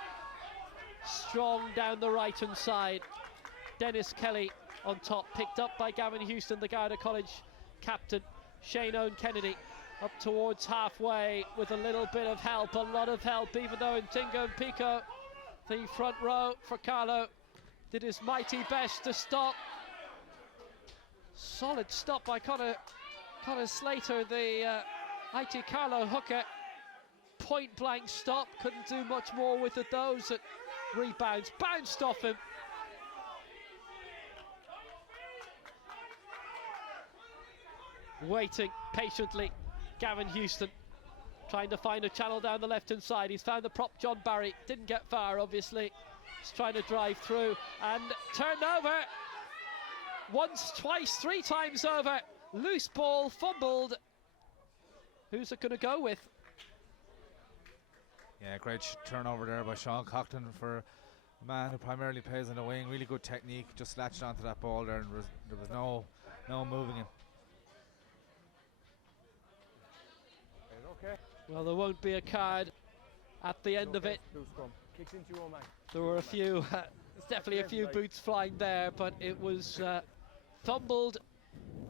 Strong down the right hand side. Dennis Kelly on top, picked up by Gavin Houston, the Garda College captain. Shane Owen Kennedy up towards halfway with a little bit of help, a lot of help, even though Ntinga and Pico, the front row for Carlow, did his mighty best to stop. Solid stop by Conor Slater, the IT Carlow hooker. Point blank stop, couldn't do much more with it. Those that rebounds, bounced off him. Waiting patiently, Gavin Houston trying to find a channel down the left hand side. He's found the prop, John Barry, didn't get far obviously. He's trying to drive through and turned over. Once, twice, 3 times over. Loose ball, fumbled. Who's it going to go with? Yeah, great turnover there by Sean Coughlin for a man who primarily plays on the wing. Really good technique, just latched onto that ball there, and there was no moving him. Okay. Well, there won't be a card at the end of it. Kicks into your man. There were a few, there's definitely a few boots flying there, but it was fumbled,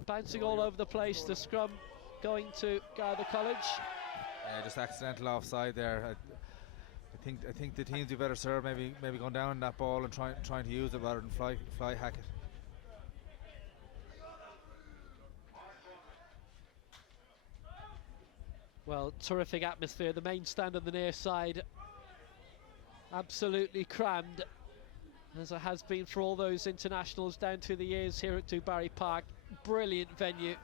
bouncing all over the place. The scrum going to Garda College. Just accidental offside there. I think the teams do better serve maybe going down that ball and trying to use it rather than fly hack it. Well, terrific atmosphere. The main stand on the near side absolutely crammed, as it has been for all those internationals down through the years here at Dubarry Park. Brilliant venue.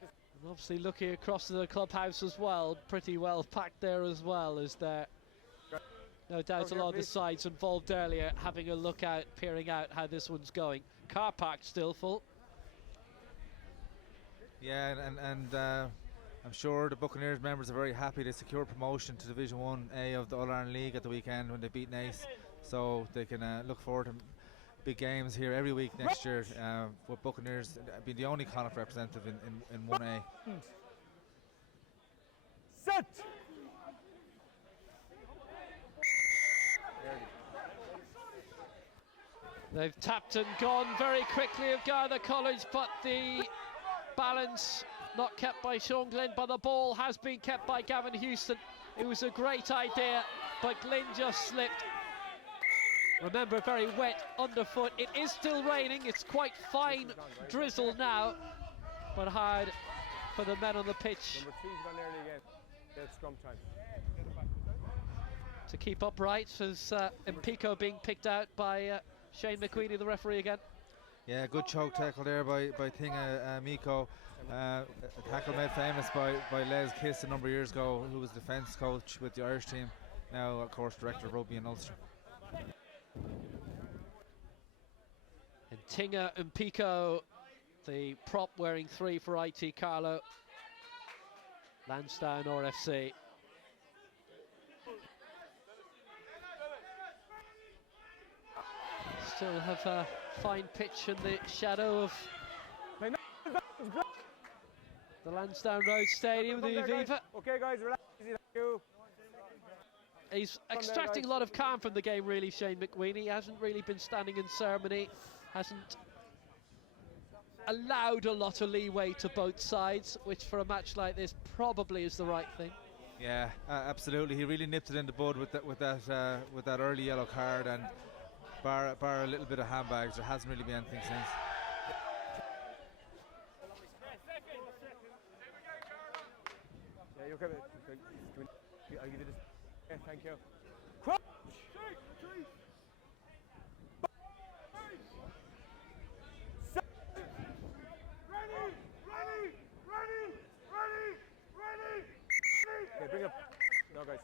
And obviously looking across to the clubhouse as well, pretty well packed there as well, as there no doubt a lot of the sides involved earlier having a look out, peering out how this one's going. Car park still full. Yeah, and I'm sure the Buccaneers members are very happy to secure promotion to Division 1A of the All-Ireland League at the weekend when they beat Naas, so they can look forward to big games here every week next year, with Buccaneers being the only Connacht representative in 1A. Set! They've tapped and gone very quickly of Garda College, but the balance not kept by Sean Glynn, but the ball has been kept by Gavin Houston. It was a great idea, but Glynn just slipped. Remember, very wet underfoot. It is still raining. It's quite fine drizzle now, but hard for the men on the pitch Number 2's gone early again. Dead scrum time. to keep upright, as Mpico being picked out by Shane McQueenie, the referee again. Yeah, good choke tackle there by Tinga Miko. A tackle made famous by Les Kiss a number of years ago, who was defence coach with the Irish team, now of course director of rugby in Ulster. And Tinga Mpico, the prop wearing 3 for IT Carlow, Lansdowne RFC. Still have a fine pitch in the shadow of the Lansdowne Road Stadium, the Aviva. Okay guys, relax, easy, thank you. He's extracting a lot of calm from the game, really, Shane McQueenie. He hasn't really been standing in ceremony, hasn't allowed a lot of leeway to both sides, which for a match like this probably is the right thing. Yeah, absolutely. He really nipped it in the bud with that early yellow card, and bar a little bit of handbags, there hasn't really been anything since. Yeah, you're coming. I'll give you this. Yeah, thank you. Okay, bring up. No, guys.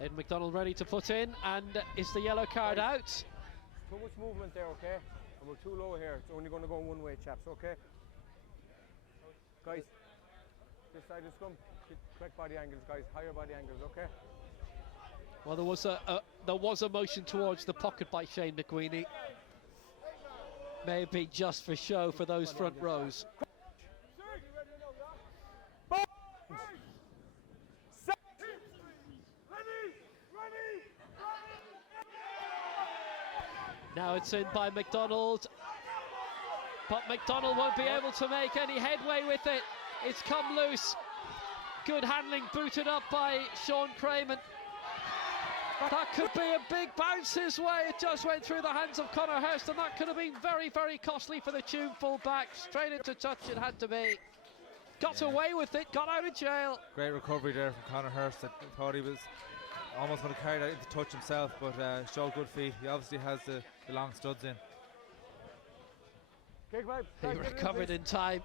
Aidan McDonald ready to put in, and is the yellow card out? Too much movement there, okay? And we're too low here. It's only going to go one way, chaps, okay? Guys, this side is scrum. Correct body angles, guys. Higher body angles, okay? Well, there was a motion towards the pocket by Shane McQueenie. Maybe just for show for those front rows. Now it's in by McDonald, but McDonald won't be able to make any headway with it. It's come loose. Good handling, booted up by Sean Crayman. That could be a big bounce his way. It just went through the hands of Conor Hurst, and that could have been very, very costly for the Tuam full-back. Straight into touch it had to be. Got away with it, got out of jail. Great recovery there from Conor Hurst. I thought he was almost going to carry that into touch himself, but showed good feet. He obviously has the long studs in. He recovered in time.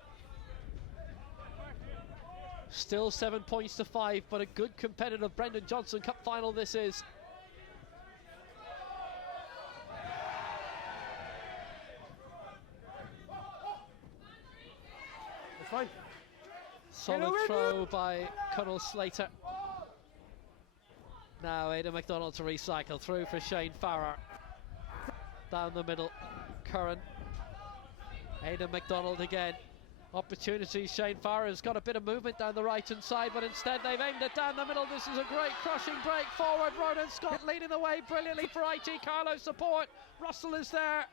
Still 7 points to 5, but a good competitive Brendan Johnston Cup final this is. That's fine. Solid throw by Conal Slater. Now Aidan McDonald to recycle through for Shane Farrer. Down the middle, Curran. Aidan McDonald again. Opportunity, Shane Farrer's got a bit of movement down the right hand side, but instead they've aimed it down the middle. This is a great crushing break forward. Ronan Scott leading the way brilliantly for IT Carlow support. Russell is there,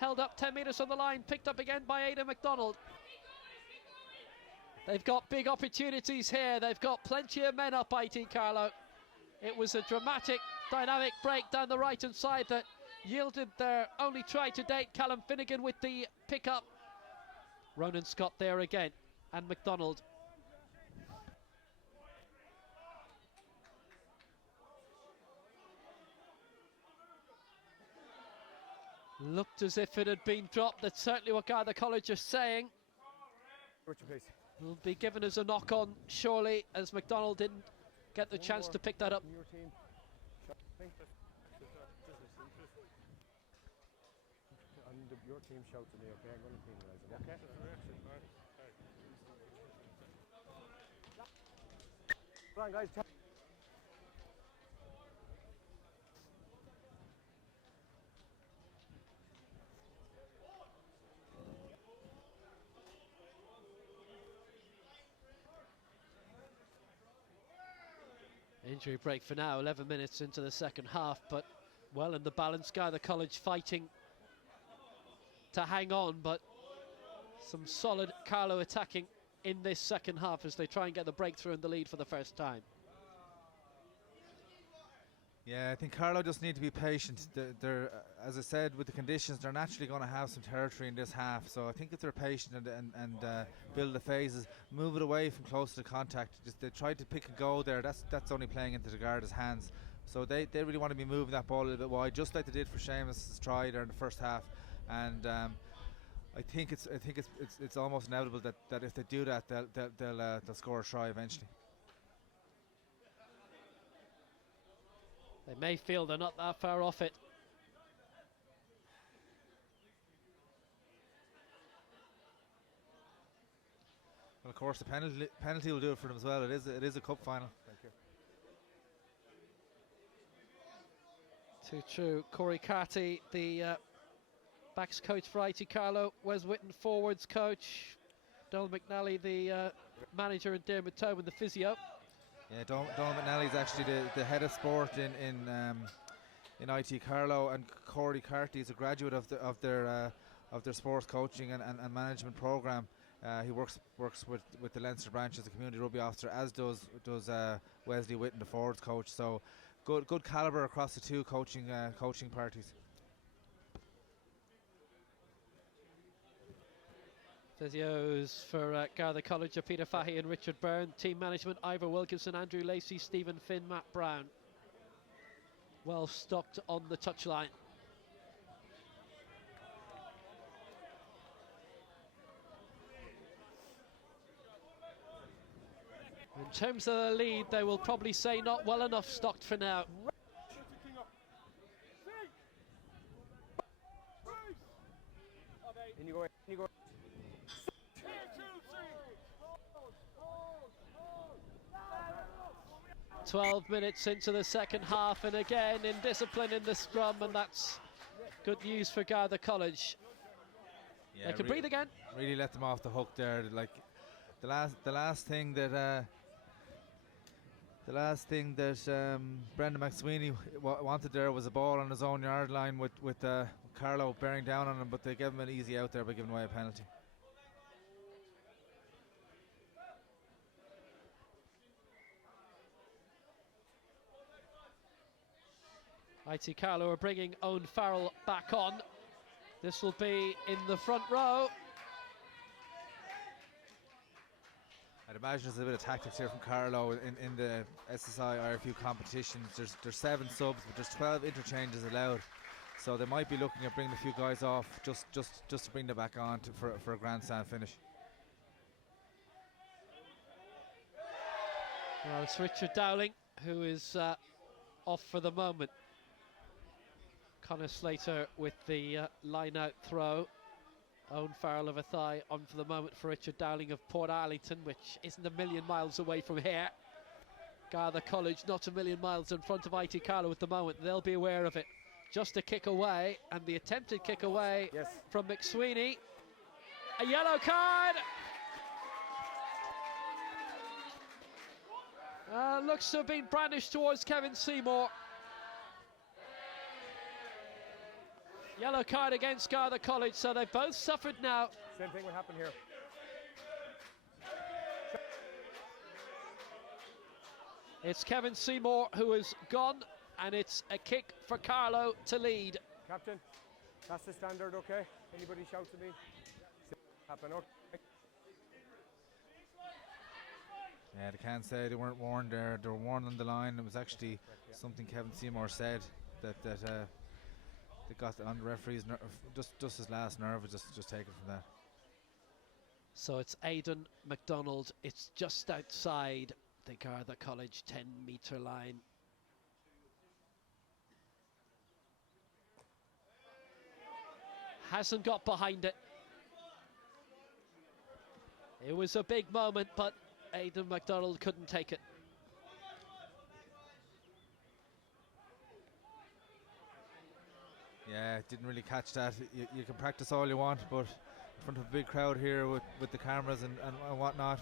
held up 10 metres on the line, picked up again by Aidan McDonald. They've got big opportunities here. They've got plenty of men up IT Carlow. It was a dramatic, dynamic break down the right hand side that yielded their only try to date. Callum Finnegan with the pick-up. Ronan Scott there again, and McDonald. Looked as if it had been dropped. That's certainly what Garda College are saying. Richard, please. Will be given as a knock-on, surely, as McDonald didn't get the chance to pick that up. Your team. And your team shout to me, okay? I'm going to penalise them, okay? Come on, guys. Injury break for now, 11 minutes into the second half, but well in the balance. Garda College fighting to hang on, but some solid Carlow attacking in this second half as they try and get the breakthrough in the lead for the first time. Yeah, I think Carlow just need to be patient. They're as I said, with the conditions, they're naturally going to have some territory in this half. So I think if they're patient and build the phases, move it away from close to contact. Just they tried to pick and go there. That's only playing into the Garda's hands. So they really want to be moving that ball a little bit wide, just like they did for Seamus' try there in the first half. And I think it's almost inevitable that if they do that, they'll score a try eventually. They may feel they're not that far off it. Well, of course, the penalty will do it for them as well. It is a cup final. Thank you. Too true. Corey Carty, the backs coach for IT Carlow. Wes Whitten, forwards coach. Donald McNally, the manager, and Dermot Tobin, the physio. Yeah, Donald McNally is actually the head of sport in IT Carlow, and Corey Carty is a graduate of their their sports coaching and management program. He works with the Leinster branch as a community rugby officer, as does Wesley Whitten, the forwards coach. So good calibre across the two coaching parties. Physios for Garda College are Peter Fahey and Richard Byrne. Team management: Ivor Wilkinson, Andrew Lacey, Stephen Finn, Matt Brown. Well stocked on the touchline. In terms of the lead, they will probably say not well enough stocked for now. In you go, in you go. 12 minutes into the second half, and again in discipline in the scrum, and that's good news for Garda College. Yeah, they can breathe again. Really let them off the hook there. Like the last thing that Brendan McSweeney wanted there was a ball on his own yard line with Carlow bearing down on him, but they gave him an easy out there by giving away a penalty. IT Carlow are bringing Owen Farrell back on. This will be in the front row. I'd imagine there's a bit of tactics here from Carlow in the SSI IRFU competitions. There's 7 subs, but there's 12 interchanges allowed. So they might be looking at bringing a few guys off just to bring them back on for a grandstand finish. Well, it's Richard Dowling who is off for the moment. Connor Slater with the line-out throw. Owen Farrell of a thigh on for the moment for Richard Dowling of Port Arlington, which isn't a million miles away from here. Garda College not a million miles in front of IT Carlow at the moment. They'll be aware of it. Just a kick away, and the attempted kick away from McSweeney. A yellow card. Looks to have been brandished towards Kevin Seymour. Yellow card against Garda College, so they've both suffered now. Same thing will happen here. It's Kevin Seymour who is gone, and it's a kick for Carlow to lead. Captain, that's the standard, okay? Anybody shout to me? Happen, okay? Yeah, they can't say they weren't warned there. They were warned on the line. It was actually something Kevin Seymour said that they got on the referee's just his last nerve was just taken from that. So it's Aidan MacDonald. It's just outside the Garda College 10-metre line. Hasn't got behind it. It was a big moment, but Aidan MacDonald couldn't take it. Yeah, didn't really catch that. You can practice all you want, but in front of a big crowd here with the cameras and whatnot,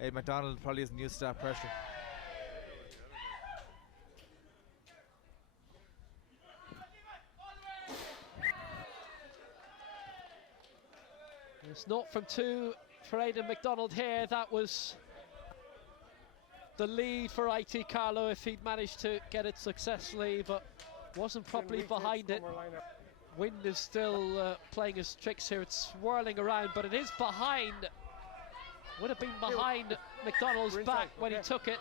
Aidan MacDonald probably isn't used to that pressure. It's not from 2 for Aidan MacDonald here. That was the lead for IT Carlow if he'd managed to get it successfully, but wasn't properly behind it. Wind is still playing his tricks here. It's swirling around, but it is behind. Would have been behind MacDonald's back when he took it.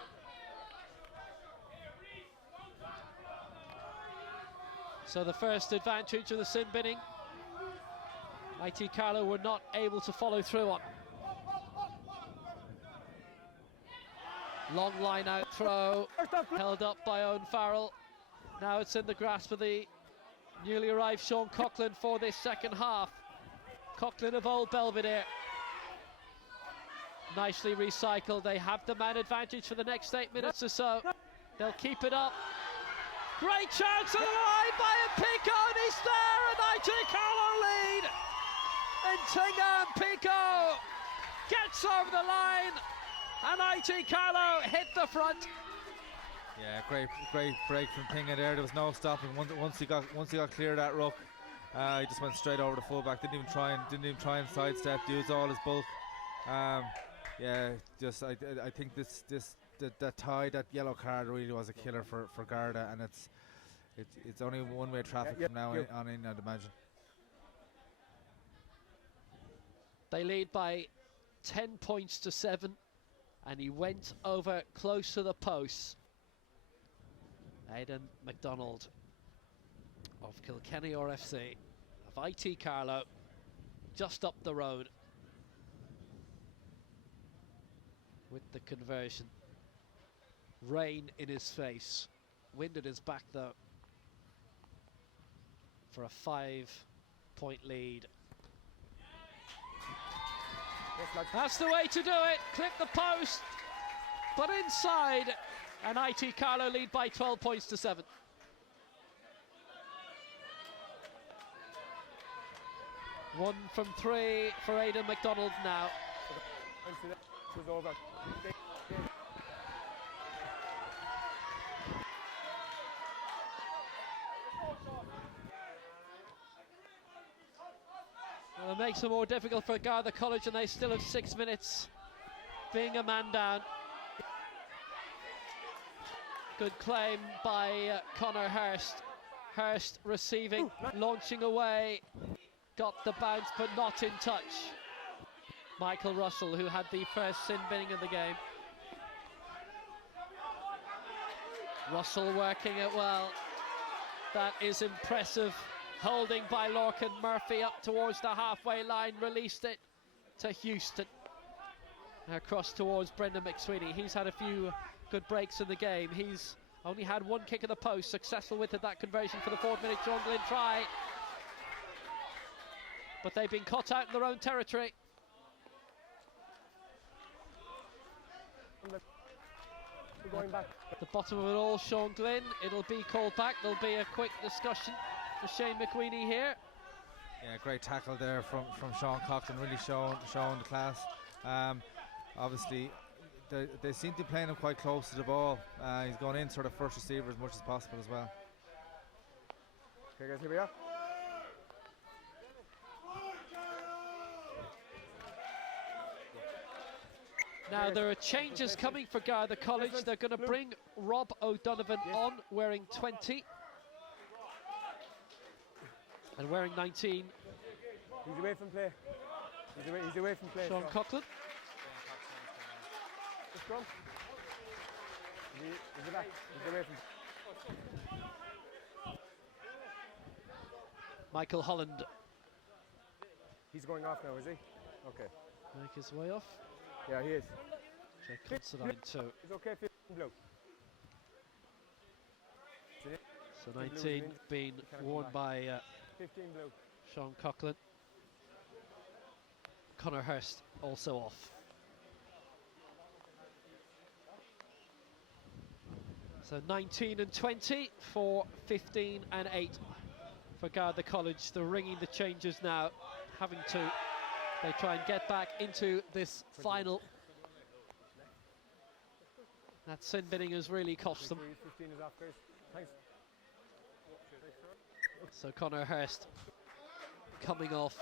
So the first advantage of the sin binning, IT Carlow were not able to follow through on. Long line out throw, held up by Owen Farrell. Now it's in the grasp of the newly arrived Sean Coughlin for this second half. Coughlin of Old Belvedere. Nicely recycled. They have the man advantage for the next 8 minutes or so. They'll keep it up. Great chance on the line by a Pico, and he's there, and IT Carlow lead. And Tingham Pico gets over the line, and IT Carlow hit the front. Yeah, great break from Tingham there. There was no stopping once he got clear of that ruck. He just went straight over the fullback. Didn't even try and sidestep. Used all his bulk. Yeah, just I think that tie, that yellow card really was a killer for Garda, and it's only one-way traffic from now on in, I'd imagine. They lead by 10 points to 7, and he went over close to the post. Aidan MacDonald of Kilkenny RFC, of IT Carlow, just up the road with the conversion. Rain in his face, wind at his back though, for a 5-point lead. That's the way to do it. Clip the post, but inside, and IT Carlow lead by 12 points to 7. One from 3 for Aidan MacDonald now. Well, it makes it more difficult for Garda College, and they still have 6 minutes, being a man down. Good claim by Conor Hurst. Hurst receiving, launching away, got the bounce but not in touch. Michael Russell, who had the first sin binning of the game. Russell working it well. That is impressive. Holding by Lorcan. Murphy up towards the halfway line, released it to Houston. Across towards Brendan McSweeney. He's had a few good breaks in the game. He's only had one kick at the post, successful with it, that conversion for the 4th minute. Sean Glynn try, but they've been caught out in their own territory. Going back. At the bottom of it all, Sean Glynn. It'll be called back. There'll be a quick discussion for Shane McQueenie here. Yeah, great tackle there from Sean Coughlin, really showing the class. Obviously, they seem to be playing him quite close to the ball. He's gone in sort of first receiver as much as possible as well. Okay, guys, here we are. Now there are changes coming for Garda College. They're going to bring Rob O'Donovan on, wearing 20 and wearing 19. He's away from play. He's away from play. Sean Coughlin. Just come. He's back. He's away from. Michael Holland. He's going off now, is he? Okay. Make his way off. Yeah, he is. Check Considine too. It's okay, 15 blue. So 19 being worn by 15 blue. Sean Coughlin. Conor Hurst also off. So 19 and 20 for 15 and 8 for Garda College. They're ringing the changes now, having to. They try and get back into this final. That sin binning has really cost them. 15 is off, Chris. Thanks. So Conor Hurst coming off.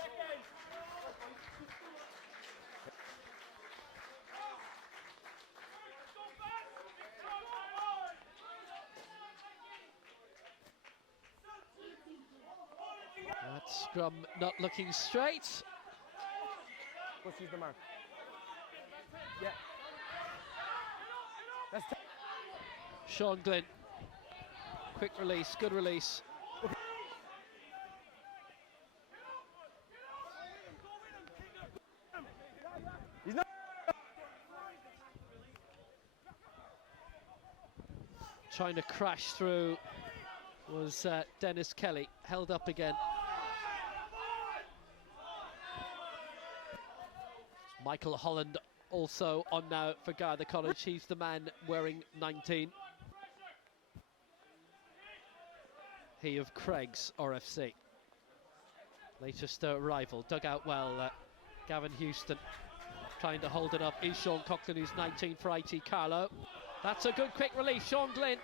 That scrum not looking straight. Let's use the mark. Yeah. That's Sean Glynn. Quick release, good release. He's not. Trying to crash through was Dennis Kelly, held up again. Michael Holland also on now for Garda College. He's the man wearing 19. He of Craig's RFC. Latest rival, dug out well. Gavin Houston trying to hold it up is Sean Coughlin, who's 19 for IT Carlow. That's a good quick release. Sean Glynn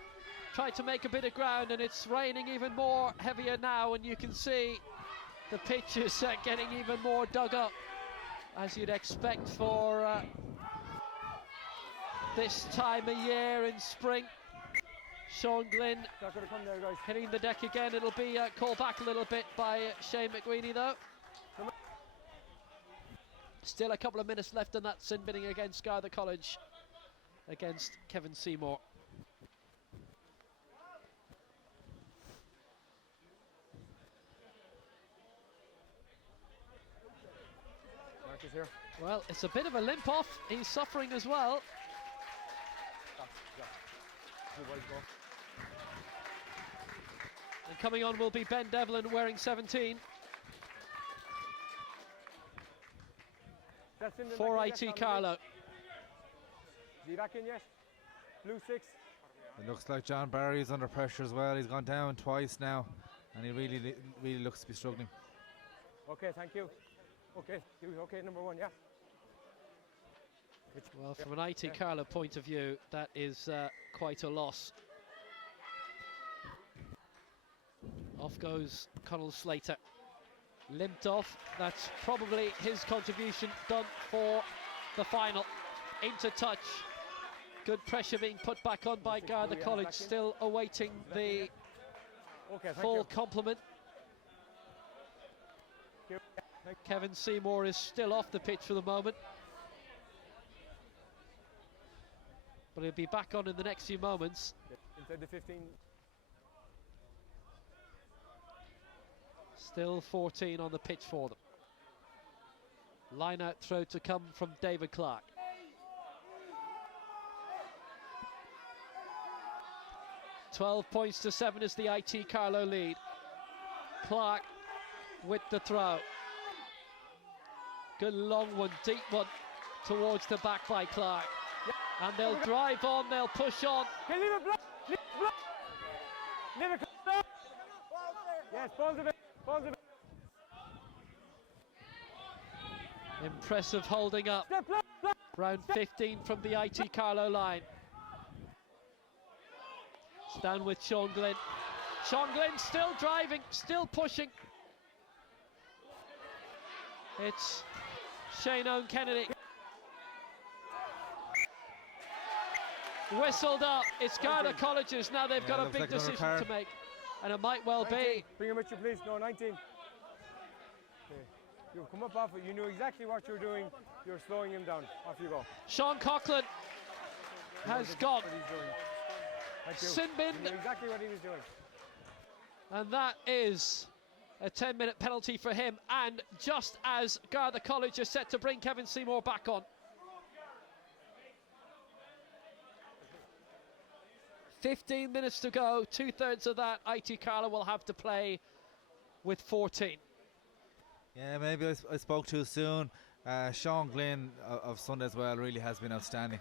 tried to make a bit of ground, and it's raining even more heavier now, and you can see The pitch is getting even more dug up, as you'd expect for this time of year in spring. Sean Glynn Not going to come there, guys. hitting the deck again. It'll be called back a little bit by Shane McWeeny, though. Still a couple of minutes left in that sin binning against Garda College against Kevin Seymour. Mark is here. Well, it's a bit of a limp off. He's suffering as well. Two boys go. And coming on will be Ben Devlin wearing 17 That's in the for back in IT yet, Carlow. Is he back in yet? Blue 6. It looks like John Barry's under pressure as well. He's gone down twice now, and he really looks to be struggling. Okay, thank you. Okay, okay, number 1, yeah. Well, from an IT Carlow point of view, that is quite a loss. Off goes Connell Slater. Limped off. That's probably his contribution done for the final. Into touch. Good pressure being put back on by Garda College. Still awaiting the full complement. Kevin Seymour is still off the pitch for the moment, but he'll be back on in the next few moments. Inside the 15. Still 14 on the pitch for them. Line out throw to come from David Clark. £12 points to 7 is the IT Carlow lead. Clark with the throw. Good long one, deep one towards the back by Clark. And they'll drive on, they'll push on. Okay, leave it block! Leave it block! Leave it block! Yes, balls a bit, balls a bit. Impressive holding up. Step, block, block. Round 15 from the IT Carlow line. It's down with Sean Glynn. Sean Glynn still driving, still pushing. It's Shane Owen Kennedy. Whistled up. It's Garda College's. Now they've got a big decision to make. And it might well 19. be. Bring him with you, please. No, 19. Okay. You've come up off it. You knew exactly what you were doing. You're slowing him down. Off you go. Sean Coughlin has gone. Sin bin. You knew exactly what he was doing. And that is a 10-minute penalty for him. And just as Garda College is set to bring Kevin Seymour back on. 15 minutes to go, 2/3 of that IT Carlow will have to play with 14. Yeah, maybe I spoke too soon. Sean Glynn of Sunday as well really has been outstanding.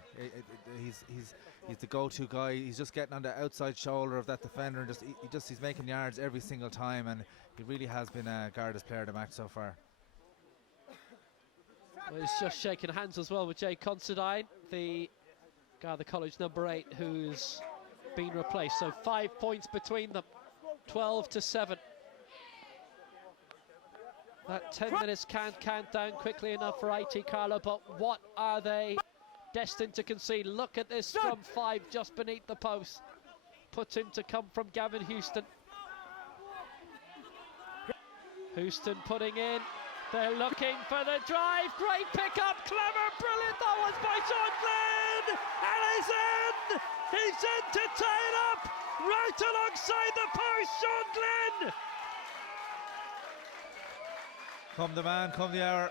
He's the go-to guy. He's just getting on the outside shoulder of that defender, and he's making yards every single time, and he really has been Garda's player of the match so far. Well, he's just shaking hands as well with Jay Considine, the Garda College number 8, who's been replaced. So 5 points between them, 12-7. That 10 minutes can't count down quickly enough for IT Carlow, but what are they destined to concede? Look at this from 5 just beneath the post. Put in to come from Gavin Houston. Houston putting in. They're looking for the drive. Great pickup, clever, brilliant. That was by Sean Glynn. And he's in. He's in to tie it up. Right alongside the post, Sean Glynn. Come the man, come the hour.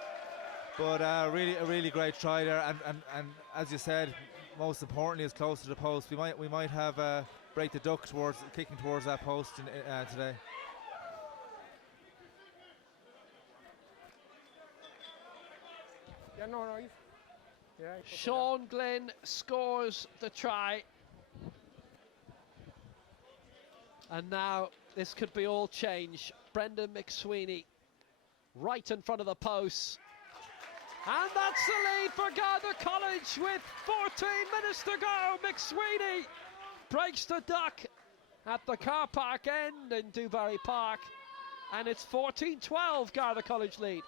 But a really great try there, and as you said, most importantly, is close to the post. We might have break the duck towards kicking towards that post today. Yeah, no, yeah, Sean Glynn scores the try. And now this could be all change. Brendan McSweeney right in front of the post. And that's the lead for Garda College with 14 minutes to go. McSweeney breaks the duck at the car park end in Dubarry Park. and it's 14-12, Garda College lead.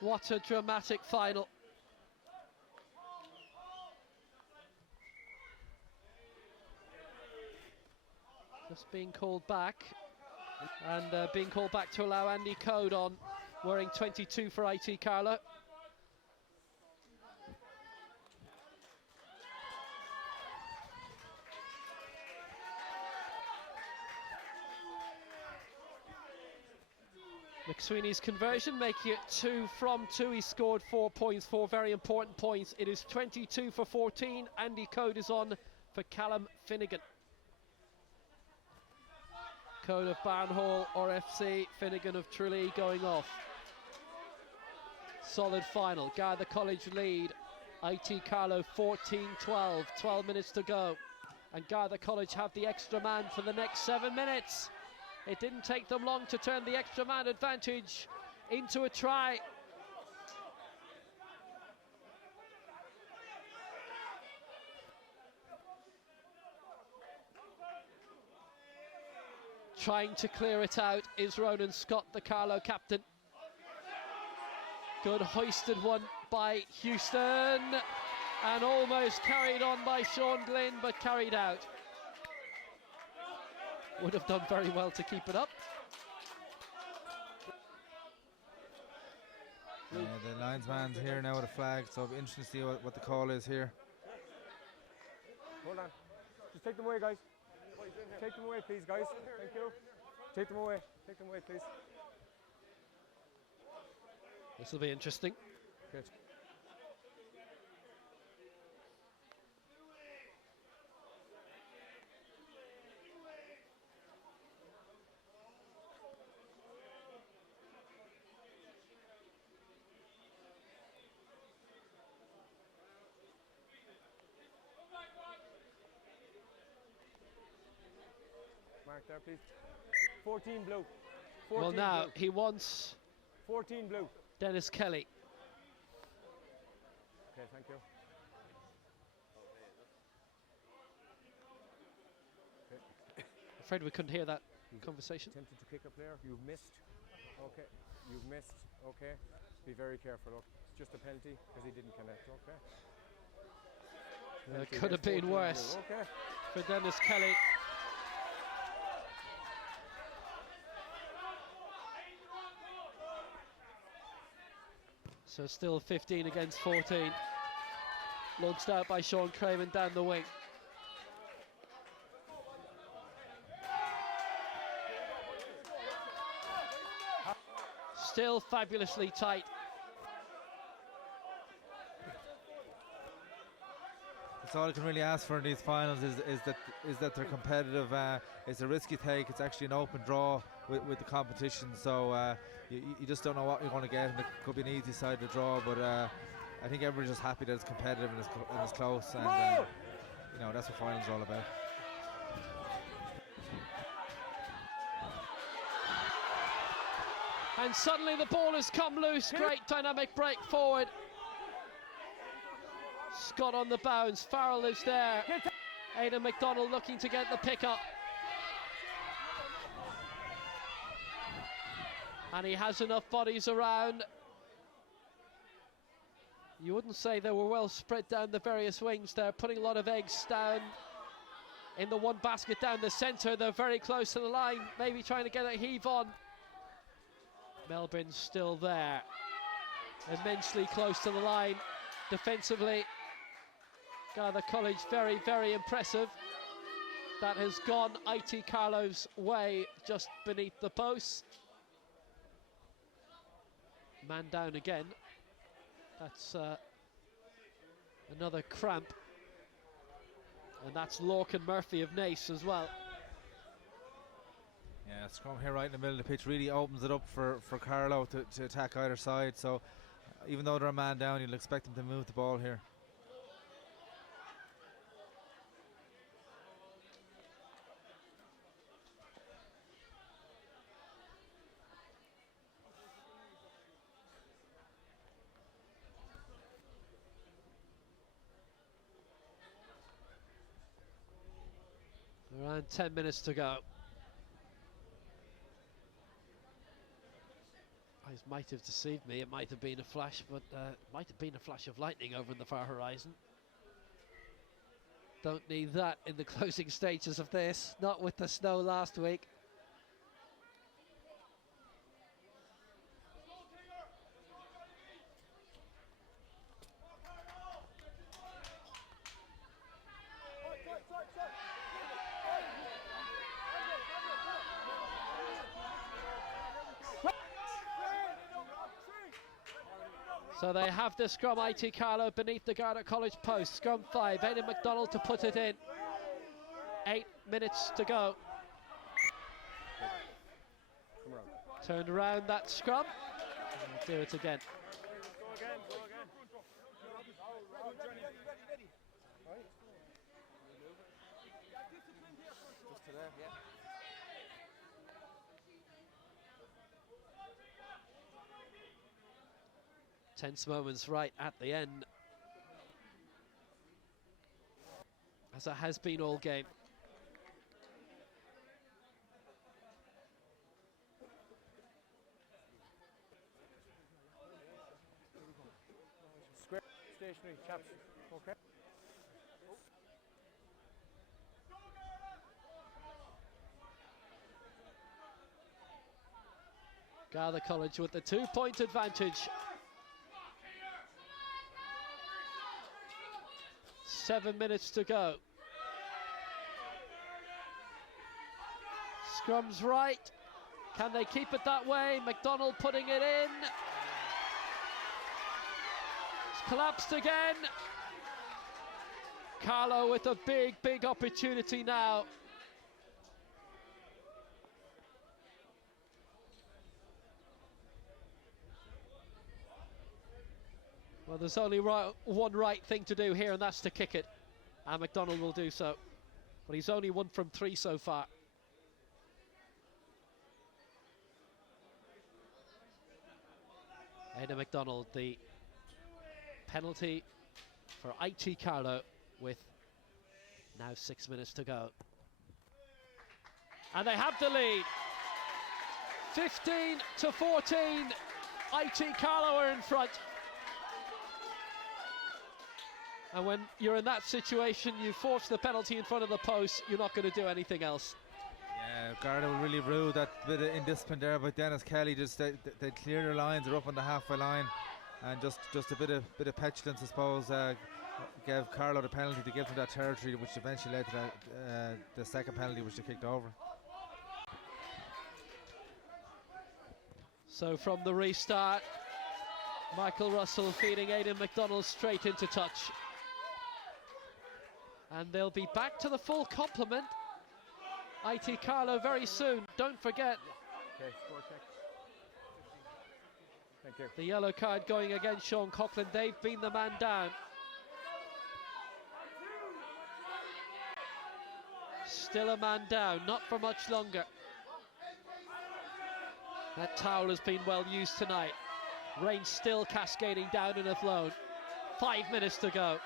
What a dramatic final. Just being called back, and being called back to allow Andy Code on, wearing 22 for IT Carlow. McSweeney's conversion making it 2 from 2. He scored 4 points, 4 very important points. It is 22 for 14. Andy Code is on for Callum Finnegan. Code of Barnhall, RFC, Finnegan of Tralee going off. Solid final. Garda College lead. IT Carlow 14-12. 12 minutes to go. And Garda College have the extra man for the next 7 minutes. It didn't take them long to turn the extra man advantage into a try. Trying to clear it out is Ronan Scott, the Carlow captain. Good hoisted one by Houston, and almost carried on by Sean Glynn, but carried out. Would have done very well to keep it up. Yeah, the linesman's here now with a flag, so it'll be interesting to see what the call is here. Hold on. Just take them away, guys. Take them away, please, guys. Thank you. Take them away. Take them away, please. This will be interesting. Good. Mark there, please. 14 blue. 14 Well, now blue. he wants 14 blue. Dennis Kelly. Okay, thank you. Afraid we couldn't hear that conversation. Attempted to kick a player. You've missed. Okay. You've missed. Okay. Be very careful. Look, it's just a penalty because he didn't connect. Okay. It could have been worse Okay. for Dennis Kelly. So still 15 against 14. Launched out by Sean Craven down the wing. Still fabulously tight. That's all I can really ask for in these finals is that they're competitive. It's a risky take. It's actually an open draw with the competition, so you just don't know what you're going to get, and it could be an easy side to draw. But I think everybody's just happy that it's competitive and it's close, and you know, that's what finals are all about. And suddenly the ball has come loose. Great dynamic break forward. Scott on the bounce. Farrell is there. Aidan McDonald looking to get the pick up. And he has enough bodies around. You wouldn't say they were well spread down the various wings there, putting a lot of eggs down in the one basket down the centre. They're very close to the line, maybe trying to get a heave on. Melbourne's still there, immensely close to the line defensively. Garda College very, very impressive. That has gone IT Carlow's way, just beneath the post. Man down again. That's another cramp. And that's Lorcan Murphy of Nace as well. Yeah, scrum here right in the middle of the pitch really opens it up for Carlow to attack either side. So even though they're a man down, you'll expect them to move the ball here. And 10 minutes to go. Eyes might have deceived me. It might have been a flash, but it might have been a flash of lightning over in the far horizon. Don't need that in the closing stages of this, not with the snow last week. So they have the scrum, IT Carlow beneath the Garda College post. Scrum 5, Aidan McDonald to put it in. 8 minutes to go. Turned around that scrum. And do it again. Go again. Just to there, yeah. Tense moments right at the end, as it has been all game. Square, stationary, chaps. Okay. Garda College with the 2-point advantage. 7 minutes to go. Scrum's right. Can they keep it that way? McDonald putting it in. It's collapsed again. Carlow with a big opportunity now. Well, there's only one right thing to do here, and that's to kick it. And McDonald will do so. But he's only 1 from 3 so far. Aidan McDonald, the penalty for IT Carlow with now 6 minutes to go. And they have the lead. 15-14. IT Carlow are in front. And when you're in that situation, you force the penalty in front of the post, you're not going to do anything else. Yeah, Garda will really rue that bit of indiscipline there by Dennis Kelly. Just they clear their lines, they're up on the halfway line, and just a bit of petulance, I suppose, gave Carlow the penalty to give them that territory, which eventually led to the second penalty, which they kicked over. So from the restart, Michael Russell feeding Aidan McDonald straight into touch. And they'll be back to the full complement. IT Carlow very soon. Don't forget. Okay, score check. Thank you. The yellow card going against Sean Coughlin. They've been the man down. Still a man down, not for much longer. That towel has been well used tonight. Rain still cascading down in Athlone. 5 minutes to go.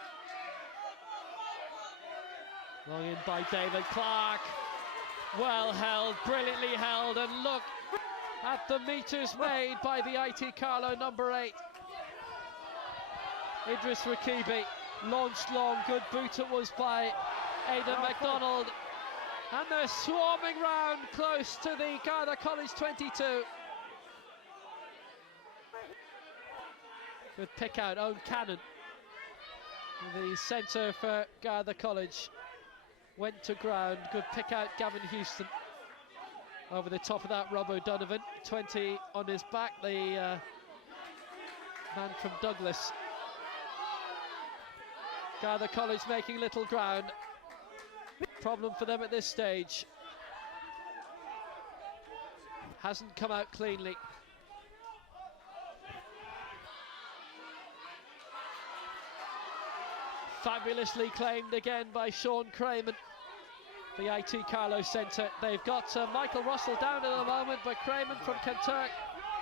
Long in by David Clark. Well held, brilliantly held, and look at the meters made by the IT Carlow number 8. Idris Rakibi launched long, good boot it was by Aidan McDonald. And they're swarming round close to the Garda College 22. Good pick out, Owen Cannon. The centre for Garda College went to ground. Good pick out, Gavin Houston. Over the top of that, Rob O'Donovan. 20 on his back, the man from Douglas. Garda College making little ground. Problem for them at this stage. Hasn't come out cleanly. Fabulously claimed again by Sean Crayman, the IT Carlow centre. They've got Michael Russell down at the moment, but Crayman from Kentuck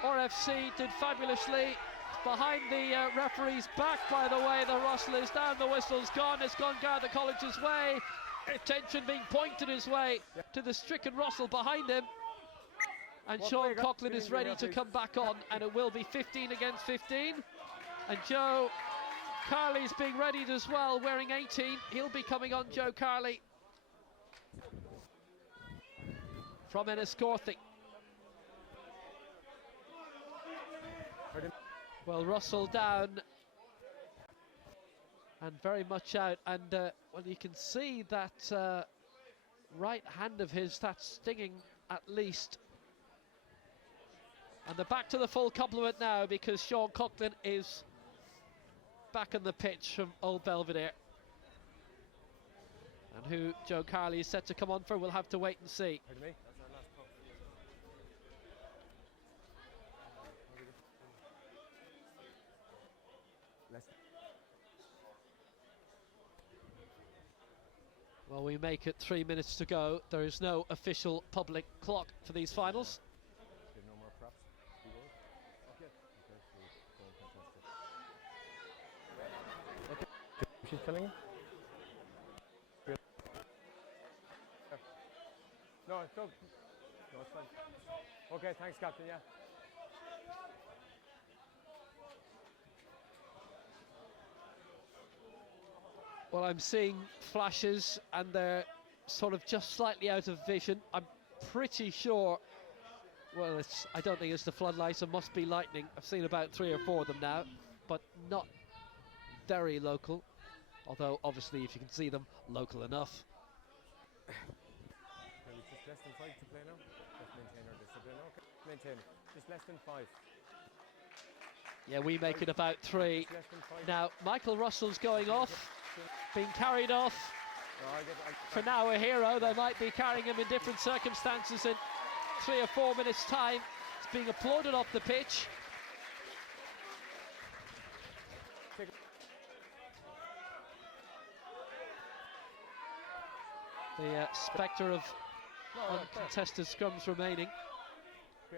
RFC did fabulously. Behind the referee's back, by the way. The Russell is down, the whistle's gone. It's gone Garda College's way. Attention being pointed his way to the stricken Russell behind him. And What Sean way, Coughlin guys? is ready to come back on, and it will be 15 against 15. And Joe Carley's being readied as well, wearing 18. He'll be coming on, Joe Carley, from Enniscorthy. Well, Russell down and very much out, and well, you can see that right hand of his, that's stinging at least. And they're back to the full complement now, because Sean Coughlin is back on the pitch from Old Belvedere. And who Joe Carley is set to come on for, we'll have to wait and see. Well, we make it 3 minutes to go. There is no official public clock for these finals. No more props. Okay. She's filling in? No, it's no, it's fine. Okay, thanks, Captain, yeah. Well, I'm seeing flashes and they're sort of just slightly out of vision. I'm pretty sure, well, I don't think it's the floodlights, it must be lightning. I've seen about 3 or 4 of them now, but not very local. Although, obviously, if you can see them, local enough. Well, it's just less than 5 to play now. Let's maintain our discipline. Okay, maintain it. Just less than 5. Yeah, we make it about 3. Less than 5. Now, Michael Russell's going off, being carried off. For now a hero. They might be carrying him in different circumstances in 3 or 4 minutes' time. It's being applauded off the pitch. The spectre of uncontested scrums remaining.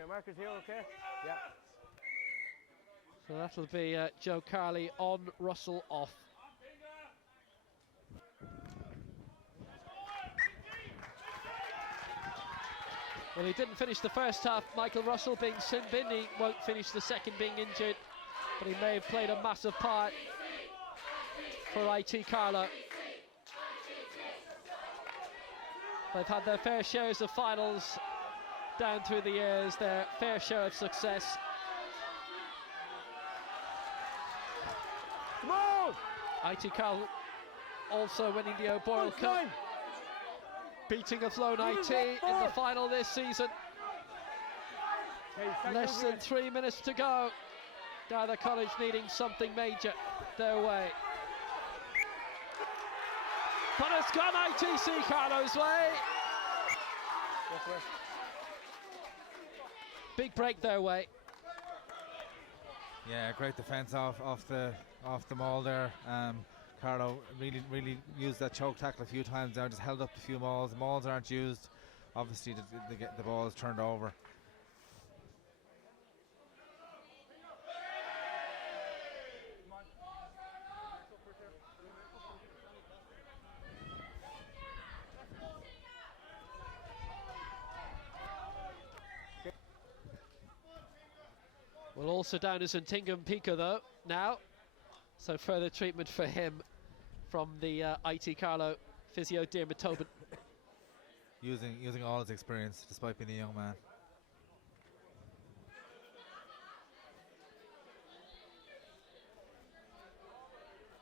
Marcus here, okay? Yeah. So that'll be Joe Carley on, Russell off. Well, he didn't finish the first half, Michael Russell, being sin bin. He won't finish the second, being injured, but he may have played a massive part for IT Carlow. They've had their fair shares of finals down through the years, their fair share of success. Come on! IT Carlow also winning the O'Boyle Cup, beating Athlone IT in the final this season. Less than 3 minutes to go. Garda College needing something major their way. But it's gone ITC Carlow's way. Big break their way. Yeah, great defence off the maul there. Carlow really used that choke tackle a few times now, just held up a few mauls. The mauls aren't used, obviously, to get the balls turned over. Well, also down is Ntingam Pico though now, so further treatment for him from the IT Carlow physio Diarmuid Tobin. Using all his experience despite being a young man.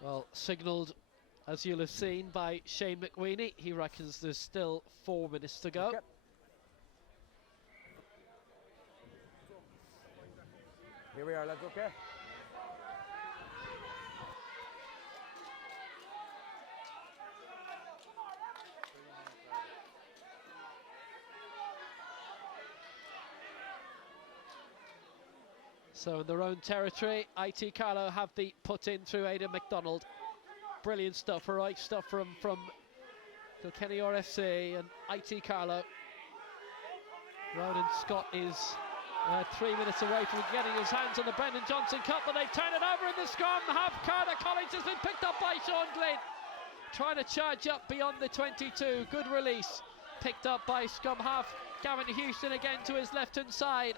Well, signalled, as you'll have seen, by Shane McWeeny. He reckons there's still 4 minutes to go. Yep. Here we are, lads, okay? So in their own territory, IT Carlow have the put in through Aidan MacDonald. Brilliant stuff, heroic stuff from Kilkenny RFC and IT Carlow. Ronan Scott is 3 minutes away from getting his hands on the Brendan Johnson Cup, but they turn it over in the scrum. Half Garda College has been picked up by Sean Glynn. trying to charge up beyond the 22. Good release, picked up by scrum half Gavin Houston again to his left-hand side.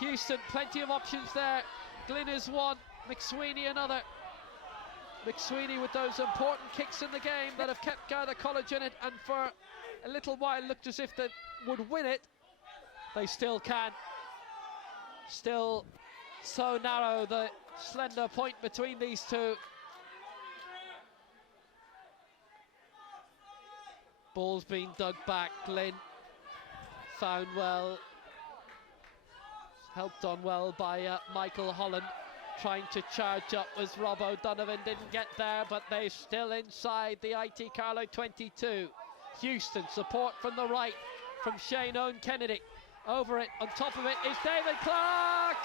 Houston, plenty of options there. Glynn is one, McSweeney another. McSweeney with those important kicks in the game that have kept Garda College in it, and for a little while looked as if they would win it. They still can. Still so narrow, the slender point between these two. Ball's been dug back. Glynn found well, helped on well by Michael Holland, trying to charge up as Rob O'Donovan didn't get there, but they're still inside the IT Carlow 22. Houston, support from the right from Shane Owen Kennedy. Over it, on top of it is David Clark.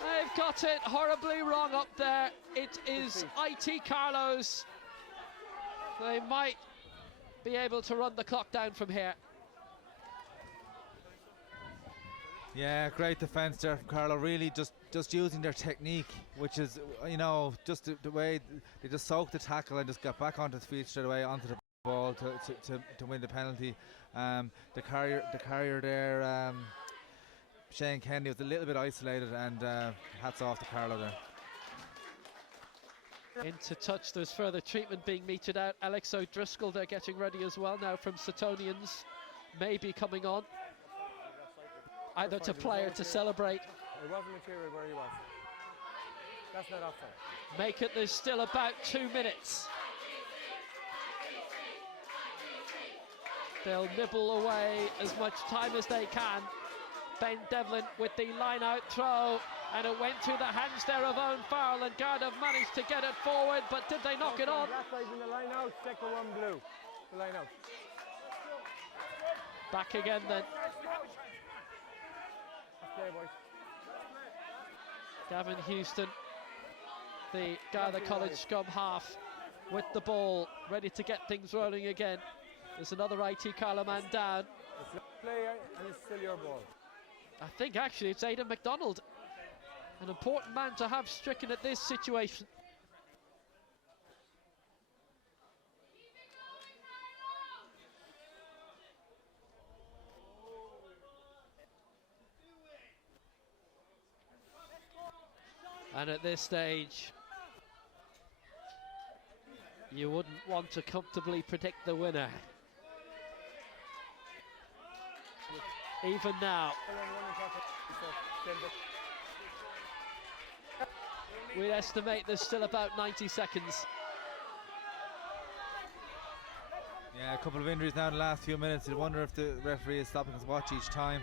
They've got it horribly wrong up there. It is IT Carlow's. They might be able to run the clock down from here. Yeah, great defence there from Carlow. Really just using their technique, which is, you know, just the way they just soaked the tackle and just got back onto the feet straight away onto the ball to win the penalty. The carrier there, Shane Kennedy, was a little bit isolated, and hats off to Carlow there. Into touch, there's further treatment being meted out. Alex O'Driscoll, they're getting ready as well now from Setonians, maybe coming on. Either to play or to celebrate. It wasn't material where he was. That's not offside. Make it, there's still about 2 minutes. They'll nibble away as much time as they can. Ben Devlin with the line-out throw, and it went through the hands there of Owen Farrell, and Garda managed to get it forward, but did they knock it on? That side in the line-out, second one blue. The line-out. Back again then. Okay, boys. Gavin Houston, the Garda College scrum half, with the ball, ready to get things rolling again. There's another IT Carlow man down. It's play and it's still your ball. I think actually it's Aidan MacDonald, an important man to have stricken at this situation. And at this stage, you wouldn't want to comfortably predict the winner. Even now. We'd estimate there's still about 90 seconds. Yeah, a couple of injuries now in the last few minutes. I wonder if the referee is stopping his watch each time.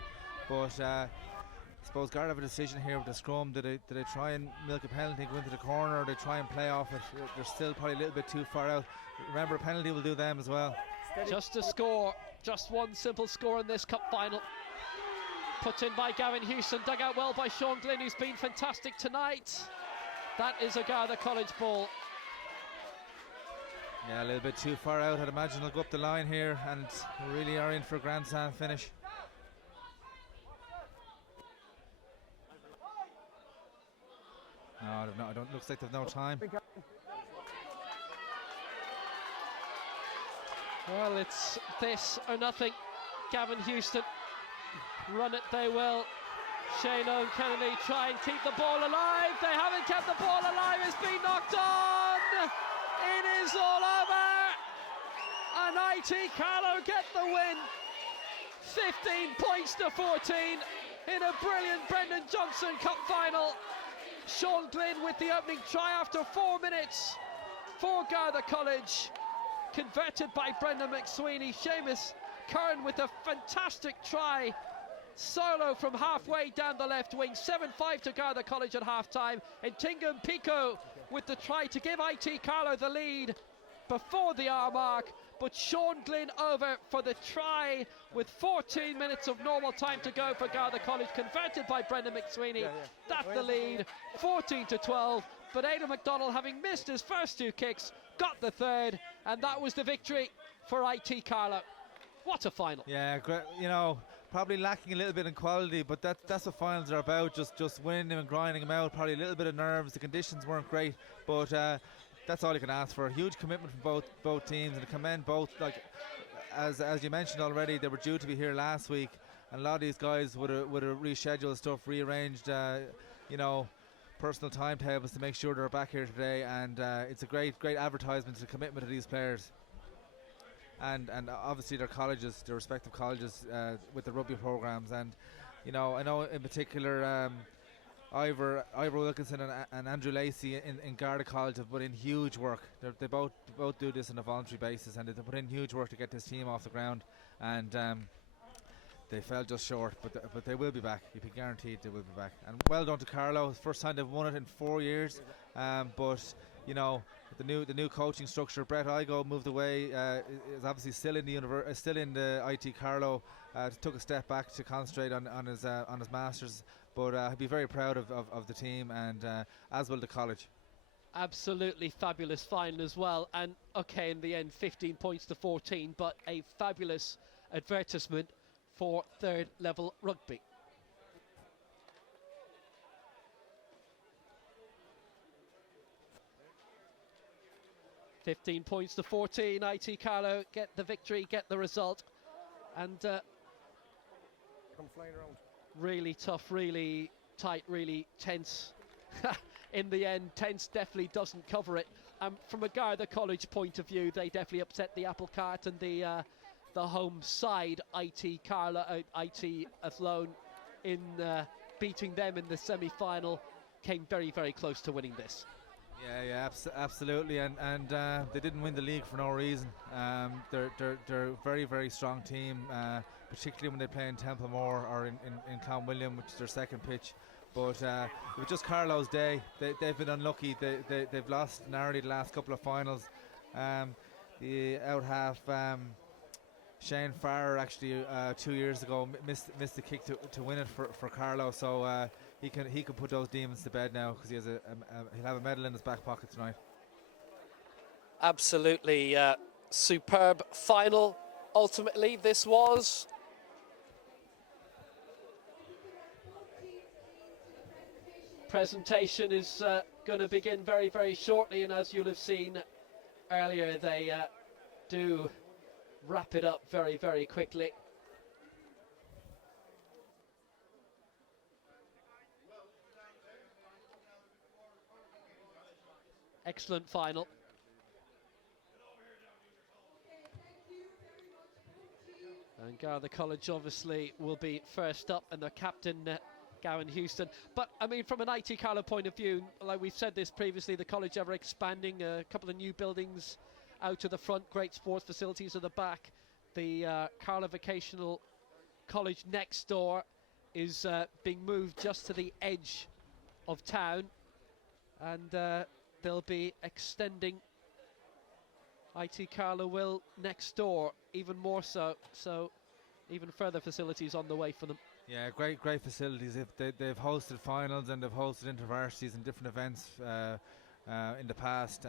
But I suppose Garda have a decision here with the scrum. Do they try and milk a penalty, go into the corner, or they try and play off it? They're still probably a little bit too far out. Remember, a penalty will do them as well. Just a score, just one simple score in this cup final. Put in by Gavin Houston, dug out well by Sean Glynn, who's been fantastic tonight. That is a Garda College ball. Yeah, a little bit too far out. I'd imagine they'll go up the line here, and we really are in for a grand slam finish. No, they've not, I don't. Looks like they've no time. Well, it's this or nothing. Gavin Houston, run it they will. Shane Owen Kennedy try and keep the ball alive. They haven't kept the ball alive. It's been knocked on. It is all over. And IT Carlow get the win. 15 points to 14 in a brilliant Brendan Johnston Cup final. Sean Glynn with the opening try after 4 minutes for Garda College, converted by Brendan McSweeney. Seamus Curran with a fantastic try, solo from halfway down the left wing. 7-5 to Garda College at half-time, and Tingam Pico with the try to give IT Carlow the lead before the hour mark. But Sean Glynn over for the try with 14 minutes of normal time to go for Garda College, converted by Brendan McSweeney. That's the lead, 14-12. But Aidan MacDonald, having missed his first two kicks, got the third, and that was the victory for IT Carlow. What a final. Yeah, great. You know, probably lacking a little bit in quality, but that's what finals are about. Just winning them and grinding them out. Probably a little bit of nerves. The conditions weren't great, but that's all you can ask for. Huge commitment from both teams, and to commend both. Like as you mentioned already, they were due to be here last week, and a lot of these guys would have rescheduled stuff, rearranged, personal timetables to make sure they're back here today. And it's a great advertisement to the commitment of these players. And obviously their colleges, their respective colleges, with the rugby programs. And I know in particular Ivor Wilkinson and Andrew Lacey in Garda College have put in huge work. They both do this on a voluntary basis, and they put in huge work to get this team off the ground. And they fell just short, but they will be back. You can be guaranteed they will be back. And well done to Carlow. First time they've won it in 4 years. But the new coaching structure. Brett Igo moved away. Is obviously still in the IT Carlow. Took a step back to concentrate on his masters. But I'd be very proud of the team, and as will the college. Absolutely fabulous final as well. And okay, in the end, 15 points to 14, but a fabulous advertisement for third level rugby. $15 points to 14. IT Carlow get the victory, get the result, and Come flying around. really tough, really tight, really tense. In the end, tense definitely doesn't cover it. From a Garda College point of view, they definitely upset the apple cart, and the home side, IT Carlow, IT Athlone, in beating them in the semi-final, came very, very close to winning this. Yeah, absolutely, and they didn't win the league for no reason. They're a very, very strong team, particularly when they play in Templemore or in Clonwilliam, which is their second pitch. But it was just Carlow's day. They've been unlucky. They've lost narrowly the last couple of finals. The out half, Shane Farrer actually 2 years ago missed the kick to win it for Carlow. So he can put those demons to bed now, because he'll have a medal in his back pocket tonight. Absolutely superb final. Ultimately, this was. Presentation is going to begin very, very shortly, and as you'll have seen earlier, they do wrap it up very, very quickly. Excellent final. And Garda College obviously will be first up, and their captain Gowan Houston. But I mean, from an IT Carlow point of view, like we've said this previously, the college ever expanding, a couple of new buildings out to the front, great sports facilities at the back. The Carlow Vocational College next door is being moved just to the edge of town, and they'll be extending. IT Carlow will next door even more so even further facilities on the way for them. Yeah, great facilities. They've hosted finals and they've hosted intervarsities and different events in the past.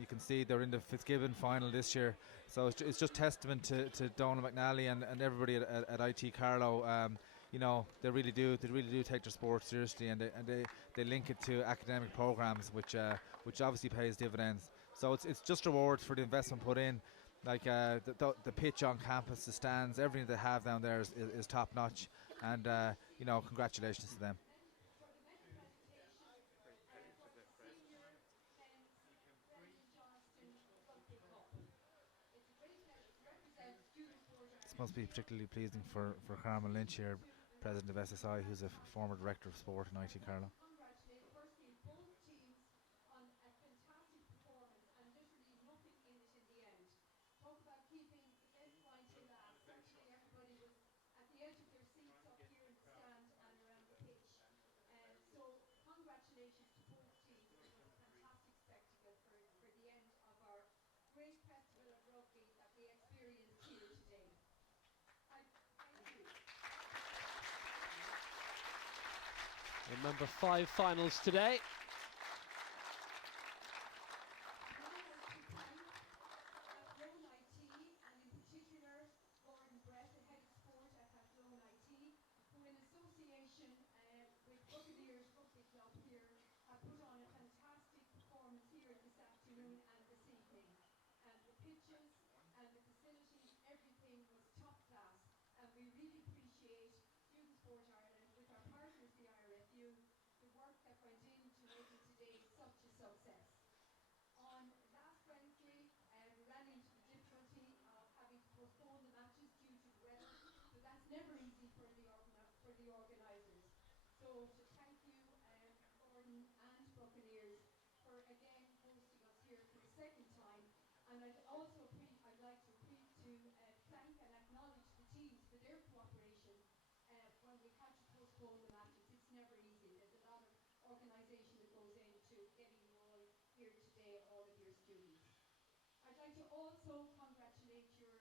You can see they're in the Fitzgibbon final this year, so it's just testament to Donal McNally and everybody at IT Carlow. They really do take their sport seriously, and they link it to academic programs, which obviously pays dividends. So it's just rewards for the investment put in. Like the pitch on campus, the stands, everything they have down there is top notch, and congratulations to them. This must be particularly pleasing for Carmen Lynch here, president of SSI, who's a former director of sport in IT Carlow. Remember, 5 finals today. coaches and the facilities, everything was top class. And we really appreciate Student Sport Ireland with our partners, the IRFU, the work that went into making today such a success. On last Wednesday, we ran into the difficulty of having to postpone the matches due to the weather, so that's never easy for the organisers. So to thank you, Gordon and Buccaneers, for again hosting us here for the second time, and I'd like to thank and acknowledge the teams for their cooperation when we had to postpone the matches. It's never easy. There's a lot of organisation that goes into getting you all here today, all of your students. I'd like to also congratulate your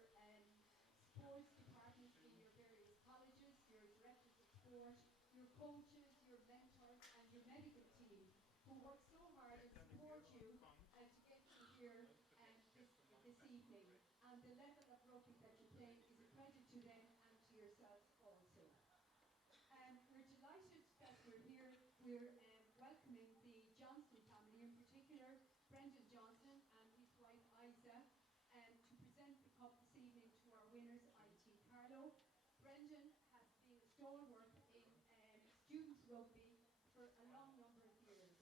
sports departments in your various colleges, your directors of sport, your coaches, your mentors, and your medical team who work so hard and support you to get you here this evening. And the level of rugby that you're playing is a credit to them and to yourselves also. We're delighted that you're here. We're welcoming the Johnston family, in particular Brendan Johnston and his wife Isa, to present the cup this evening to our winners, IT Carlow. Brendan has been a stalwart in students rugby for a long number of years.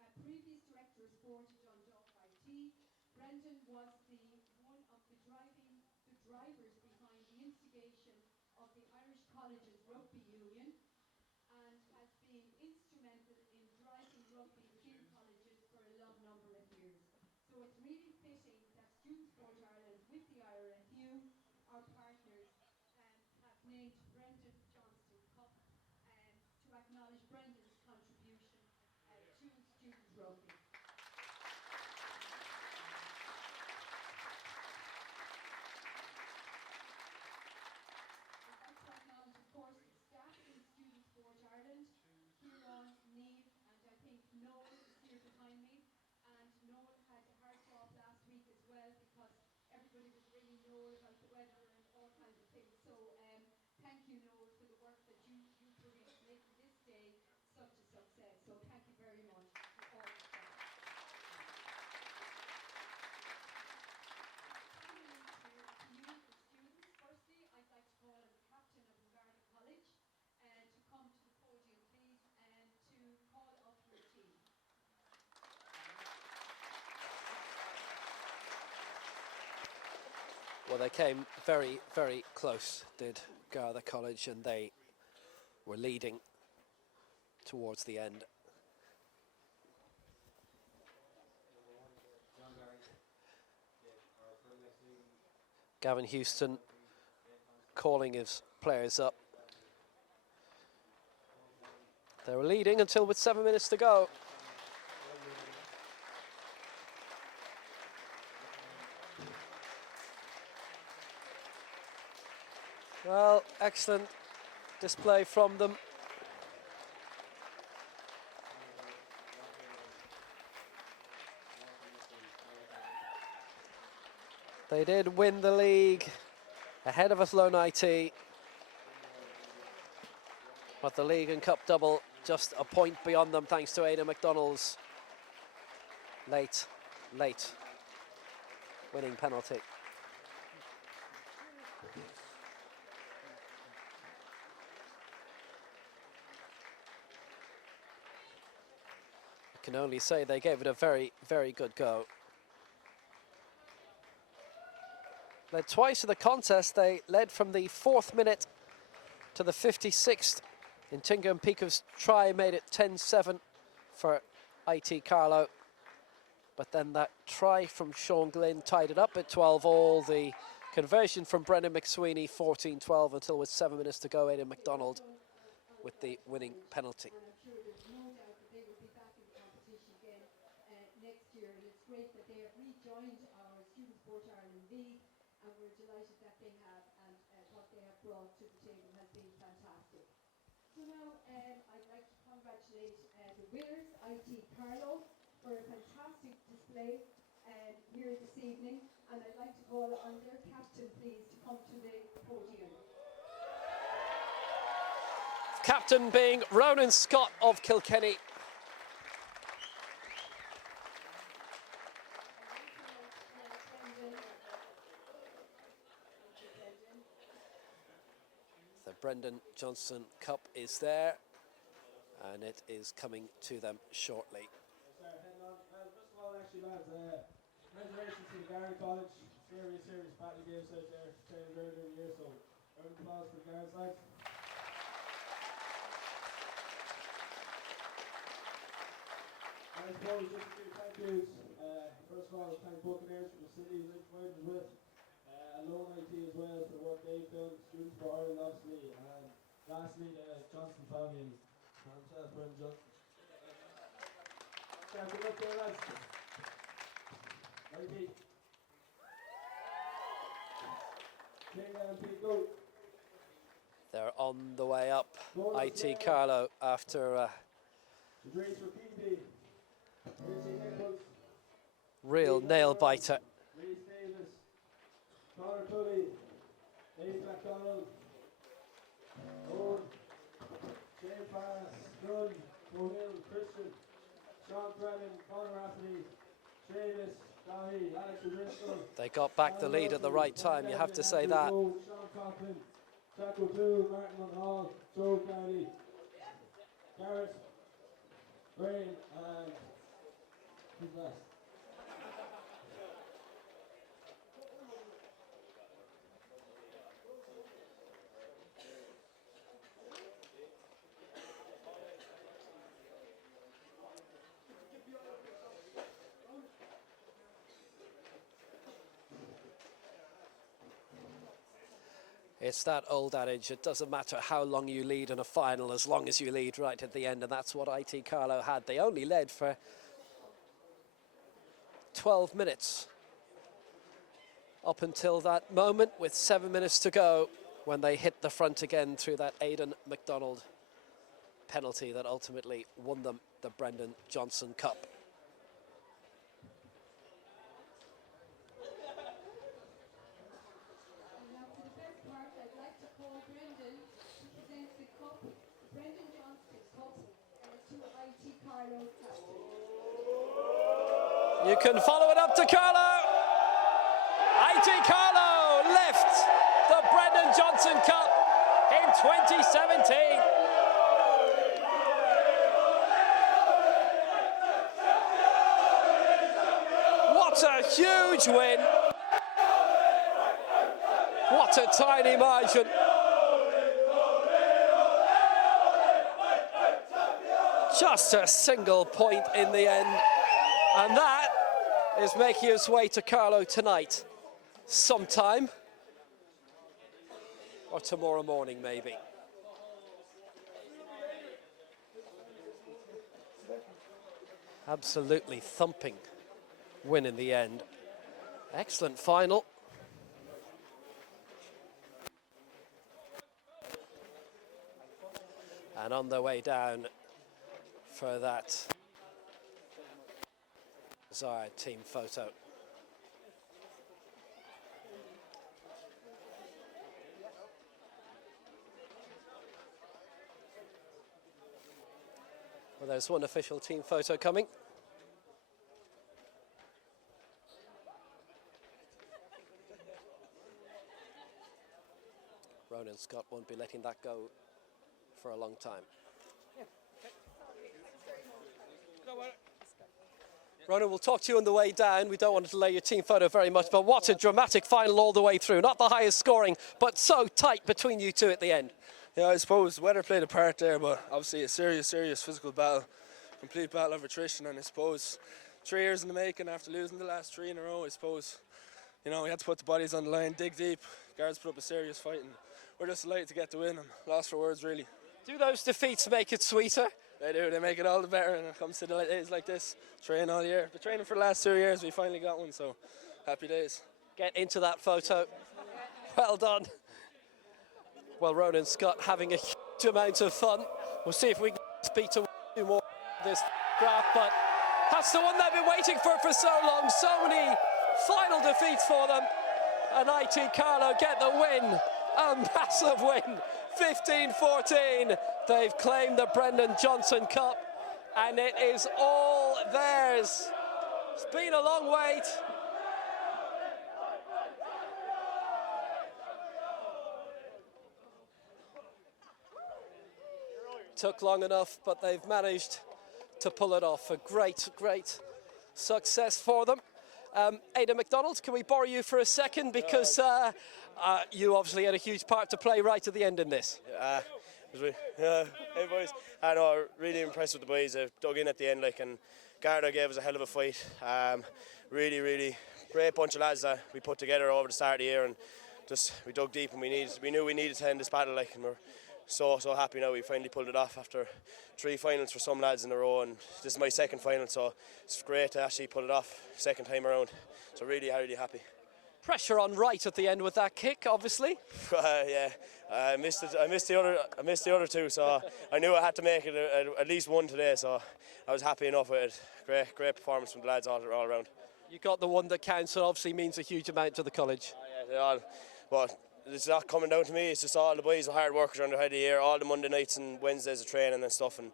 A previous director of sport at Dundalk IT, Brendan was one of the drivers behind the instigation of the Irish Colleges Rugby Union, and has been instrumental in driving rugby within colleges for a long number of years. So it's really fitting that Student Sport Ireland with the IRFU, our partners, have named Brendan Johnston Cup to acknowledge Brendan's contribution to student rugby. Acknowledge, of course, the staff in Student Sport Ireland, Kieran, Niamh, and I think Noel is here behind me. And Noel had a hard job last week as well because everybody was ringing Noel about the weather and all kinds of things. So thank you, Noel, for the work that you put into making this day such a success. So thank you very much for all of that. To you, the students, firstly, I'd like to call on the captain of Garda College to come to the podium, please, and to call up your team. Well, they came very, very close, did Garda College, and they were leading towards the end. Gavin Houston calling his players up. They were leading until with 7 minutes to go. Well, excellent display from them. They did win the league ahead of Athlone IT. But the league and cup double just a point beyond them thanks to Aidan McDonald's late winning penalty. I can only say they gave it a very, very good go. Led twice in the contest. They led from the 4th minute to the 56th. In Tinga Mpiko's try made it 10-7 for IT Carlow. But then that try from Sean Glynn tied it up at 12-all. The conversion from Brendan McSweeney, 14-12, until with 7 minutes to go, Aidan McDonald with the winning penalty. And I'm sure there's no doubt that they will be back in the competition again next year. And it's great that they have rejoined our Student Sport Ireland League, and we're delighted that they have, and what they have brought to the table has been fantastic. So now I'd like to congratulate the winners, IT Carlow, for a fantastic display here this evening, and I'd like to call on their captain, please, to come to the podium. Captain being Ronan Scott of Kilkenny. Brendan Johnston Cup is there, and it is coming to them shortly. First of all, actually, lads, congratulations to the Garda College. Serious battle games out there, training very every year, so round of applause for the Guards, lads. And I suppose just a few thank yous. First of all, thank Buccaneers for the facilities they provided us with. Athlone IT as well for the work they've done, Students for Ireland obviously, and lastly the Johnston family and himself, Brendan Johnston. Good luck there, lads. IT. They're on the way up, IT Carlow, after real nail biter. Connor Tully, Dave McDonald, Owen, Shane Pass, Dunn, O'Hill, Christian, Sean Brennan, Conor Rafferty, Seamus, Dahi, Alex O'Driscoll. They got back the lead at the right time, you have to say that. Sean Coughlin, Jack O'Toole, Martin Munhall, Joe Carley, Garrett, Brain, and who's last? It's that old adage, it doesn't matter how long you lead in a final as long as you lead right at the end, and that's what IT Carlow had. They only led for 12 minutes up until that moment, with 7 minutes to go, when they hit the front again through that Aidan MacDonald penalty that ultimately won them the Brendan Johnston Cup. You can follow it up to Carlow. IT Carlow lift the Brendan Johnston Cup in 2017. What a huge win. What a tiny margin. Just a single point in the end. And that is making its way to Carlow tonight, sometime, or tomorrow morning maybe. Absolutely thumping win in the end. Excellent final. And on their way down for that desired team photo. Well, there's one official team photo coming. Ronan Scott won't be letting that go for a long time. Ronan, we'll talk to you on the way down. We don't want to delay your team photo very much, but what a dramatic final all the way through. Not the highest scoring, but so tight between you two at the end. Yeah, I suppose weather played a part there, but obviously a serious physical battle. Complete battle of attrition, and I suppose 3 years in the making after losing the last 3 in a row, I suppose. You know, we had to put the bodies on the line, dig deep. Guards put up a serious fight, and we're just delighted to get the win and lost for words, really. Do those defeats make it sweeter? They do, they make it all the better when it comes to the days like this. Train all year. Been training for the last 2 years, we finally got one, so happy days. Get into that photo. Well done. Well, Ronan Scott having a huge amount of fun. We'll see if we can speak to two more of this graph, but that's the one they've been waiting for so long. So many final defeats for them. And IT Carlow get the win. A massive win. 15-14. They've claimed the Brendan Johnston Cup, and it is all theirs. It's been a long wait. took long enough, but they've managed to pull it off. A great success for them. Aidan McDonald, can we borrow you for a second? Because you obviously had a huge part to play right at the end in this. Hey boys, I know, really impressed with the boys. They dug in at the end, and Garda gave us a hell of a fight. Really great bunch of lads that we put together over the start of the year, and we dug deep, and we knew we needed to end this battle, and we're so happy now we finally pulled it off after 3 finals for some lads in a row, and this is my second final, so it's great to actually pull it off second time around. So really happy. Pressure on right at the end with that kick, obviously. Yeah, I missed the other 2, so I knew I had to make it at least one today. So I was happy enough with it. Great performance from the lads all around. You got the one that counts, and obviously means a huge amount to the college. Yeah, but it's not coming down to me. It's just all the boys are hard workers under the year. All the Monday nights and Wednesdays of training and stuff, and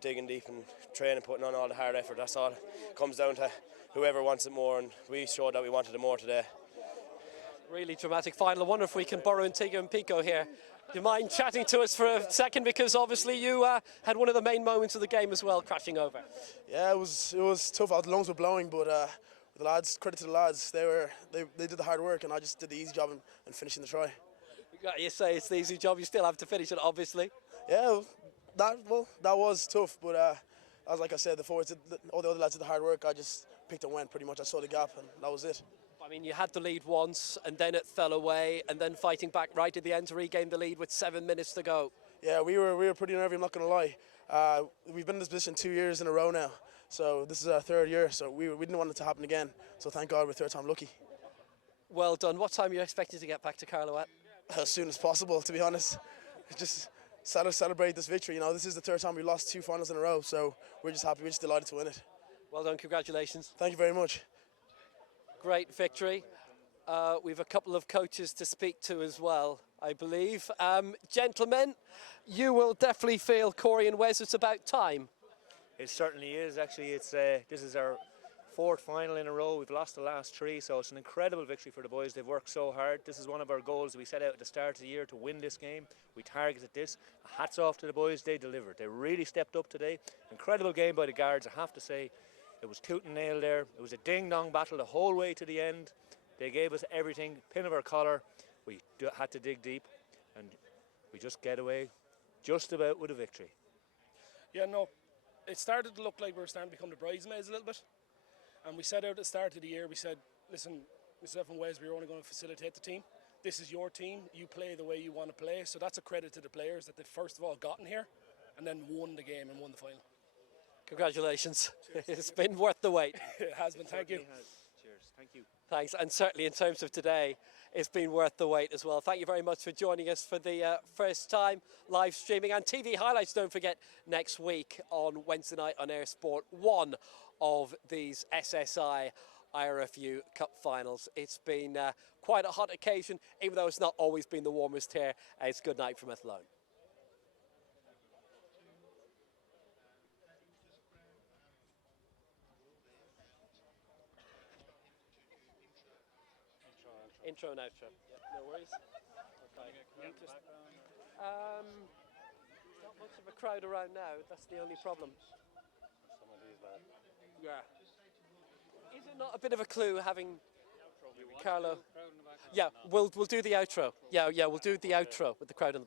digging deep and training, putting on all the hard effort. That's all. It comes down to whoever wants it more, and we showed that we wanted it more today. Really dramatic final. I wonder if we can borrow Antigua and Pico here. Do you mind chatting to us for a second? Because obviously you had one of the main moments of the game as well, crashing over. Yeah, it was tough. The lungs were blowing, but the lads, credit to the lads, they did the hard work, and I just did the easy job in finishing the try. You say it's the easy job. You still have to finish it, obviously. Yeah, that was tough, but as like I said, the forwards, all the other lads did the hard work. I just picked and went pretty much. I saw the gap, and that was it. I mean, you had the lead once, and then it fell away, and then fighting back right at the end to regain the lead with 7 minutes to go. Yeah, we were pretty nervy, I'm not going to lie. We've been in this position 2 years in a row now, so this is our 3rd year, so we didn't want it to happen again. So thank God we're 3rd time lucky. Well done. What time are you expecting to get back to Carlow at? As soon as possible, to be honest. Just celebrate this victory. You know, this is the 3rd time we lost 2 finals in a row, so we're just happy, we're just delighted to win it. Well done, congratulations. Thank you very much. Great victory. We've a couple of coaches to speak to as well, I believe. Gentlemen, you will definitely feel, Corey and Wes, it's about time. It certainly is. Actually, this is our 4th final in a row. We've lost the last 3, so it's an incredible victory for the boys. They've worked so hard. This is one of our goals. We set out at the start of the year to win this game. We targeted this. Hats off to the boys. They delivered. They really stepped up today. Incredible game by the Guards, I have to say. It was tooth and nail there. It was a ding-dong battle the whole way to the end. They gave us everything, pin of our collar. We had to dig deep, and we just get away just about with a victory. Yeah, no, it started to look like we were starting to become the bridesmaids a little bit. And we set out at the start of the year, we said, listen, myself and Wes, we're only going to facilitate the team. This is your team. You play the way you want to play. So that's a credit to the players that they first of all gotten here and then won the game and won the final. Congratulations. It's been worth the wait. It has been, thank you. Cheers, thank you. Thanks, and certainly in terms of today, it's been worth the wait as well. Thank you very much for joining us for the first time live streaming and TV highlights. Don't forget, next week on Wednesday night on eirSport, one of these SSI IRFU Cup finals. It's been quite a hot occasion, even though it's not always been the warmest here. It's good night from Athlone. Intro and outro. Yep, no worries. Okay. Not much of a crowd around now. That's the only problem. Yeah. Is it not a bit of a clue having Carlow? Yeah, we'll do the outro. Yeah, we'll do the outro with the crowd in the back.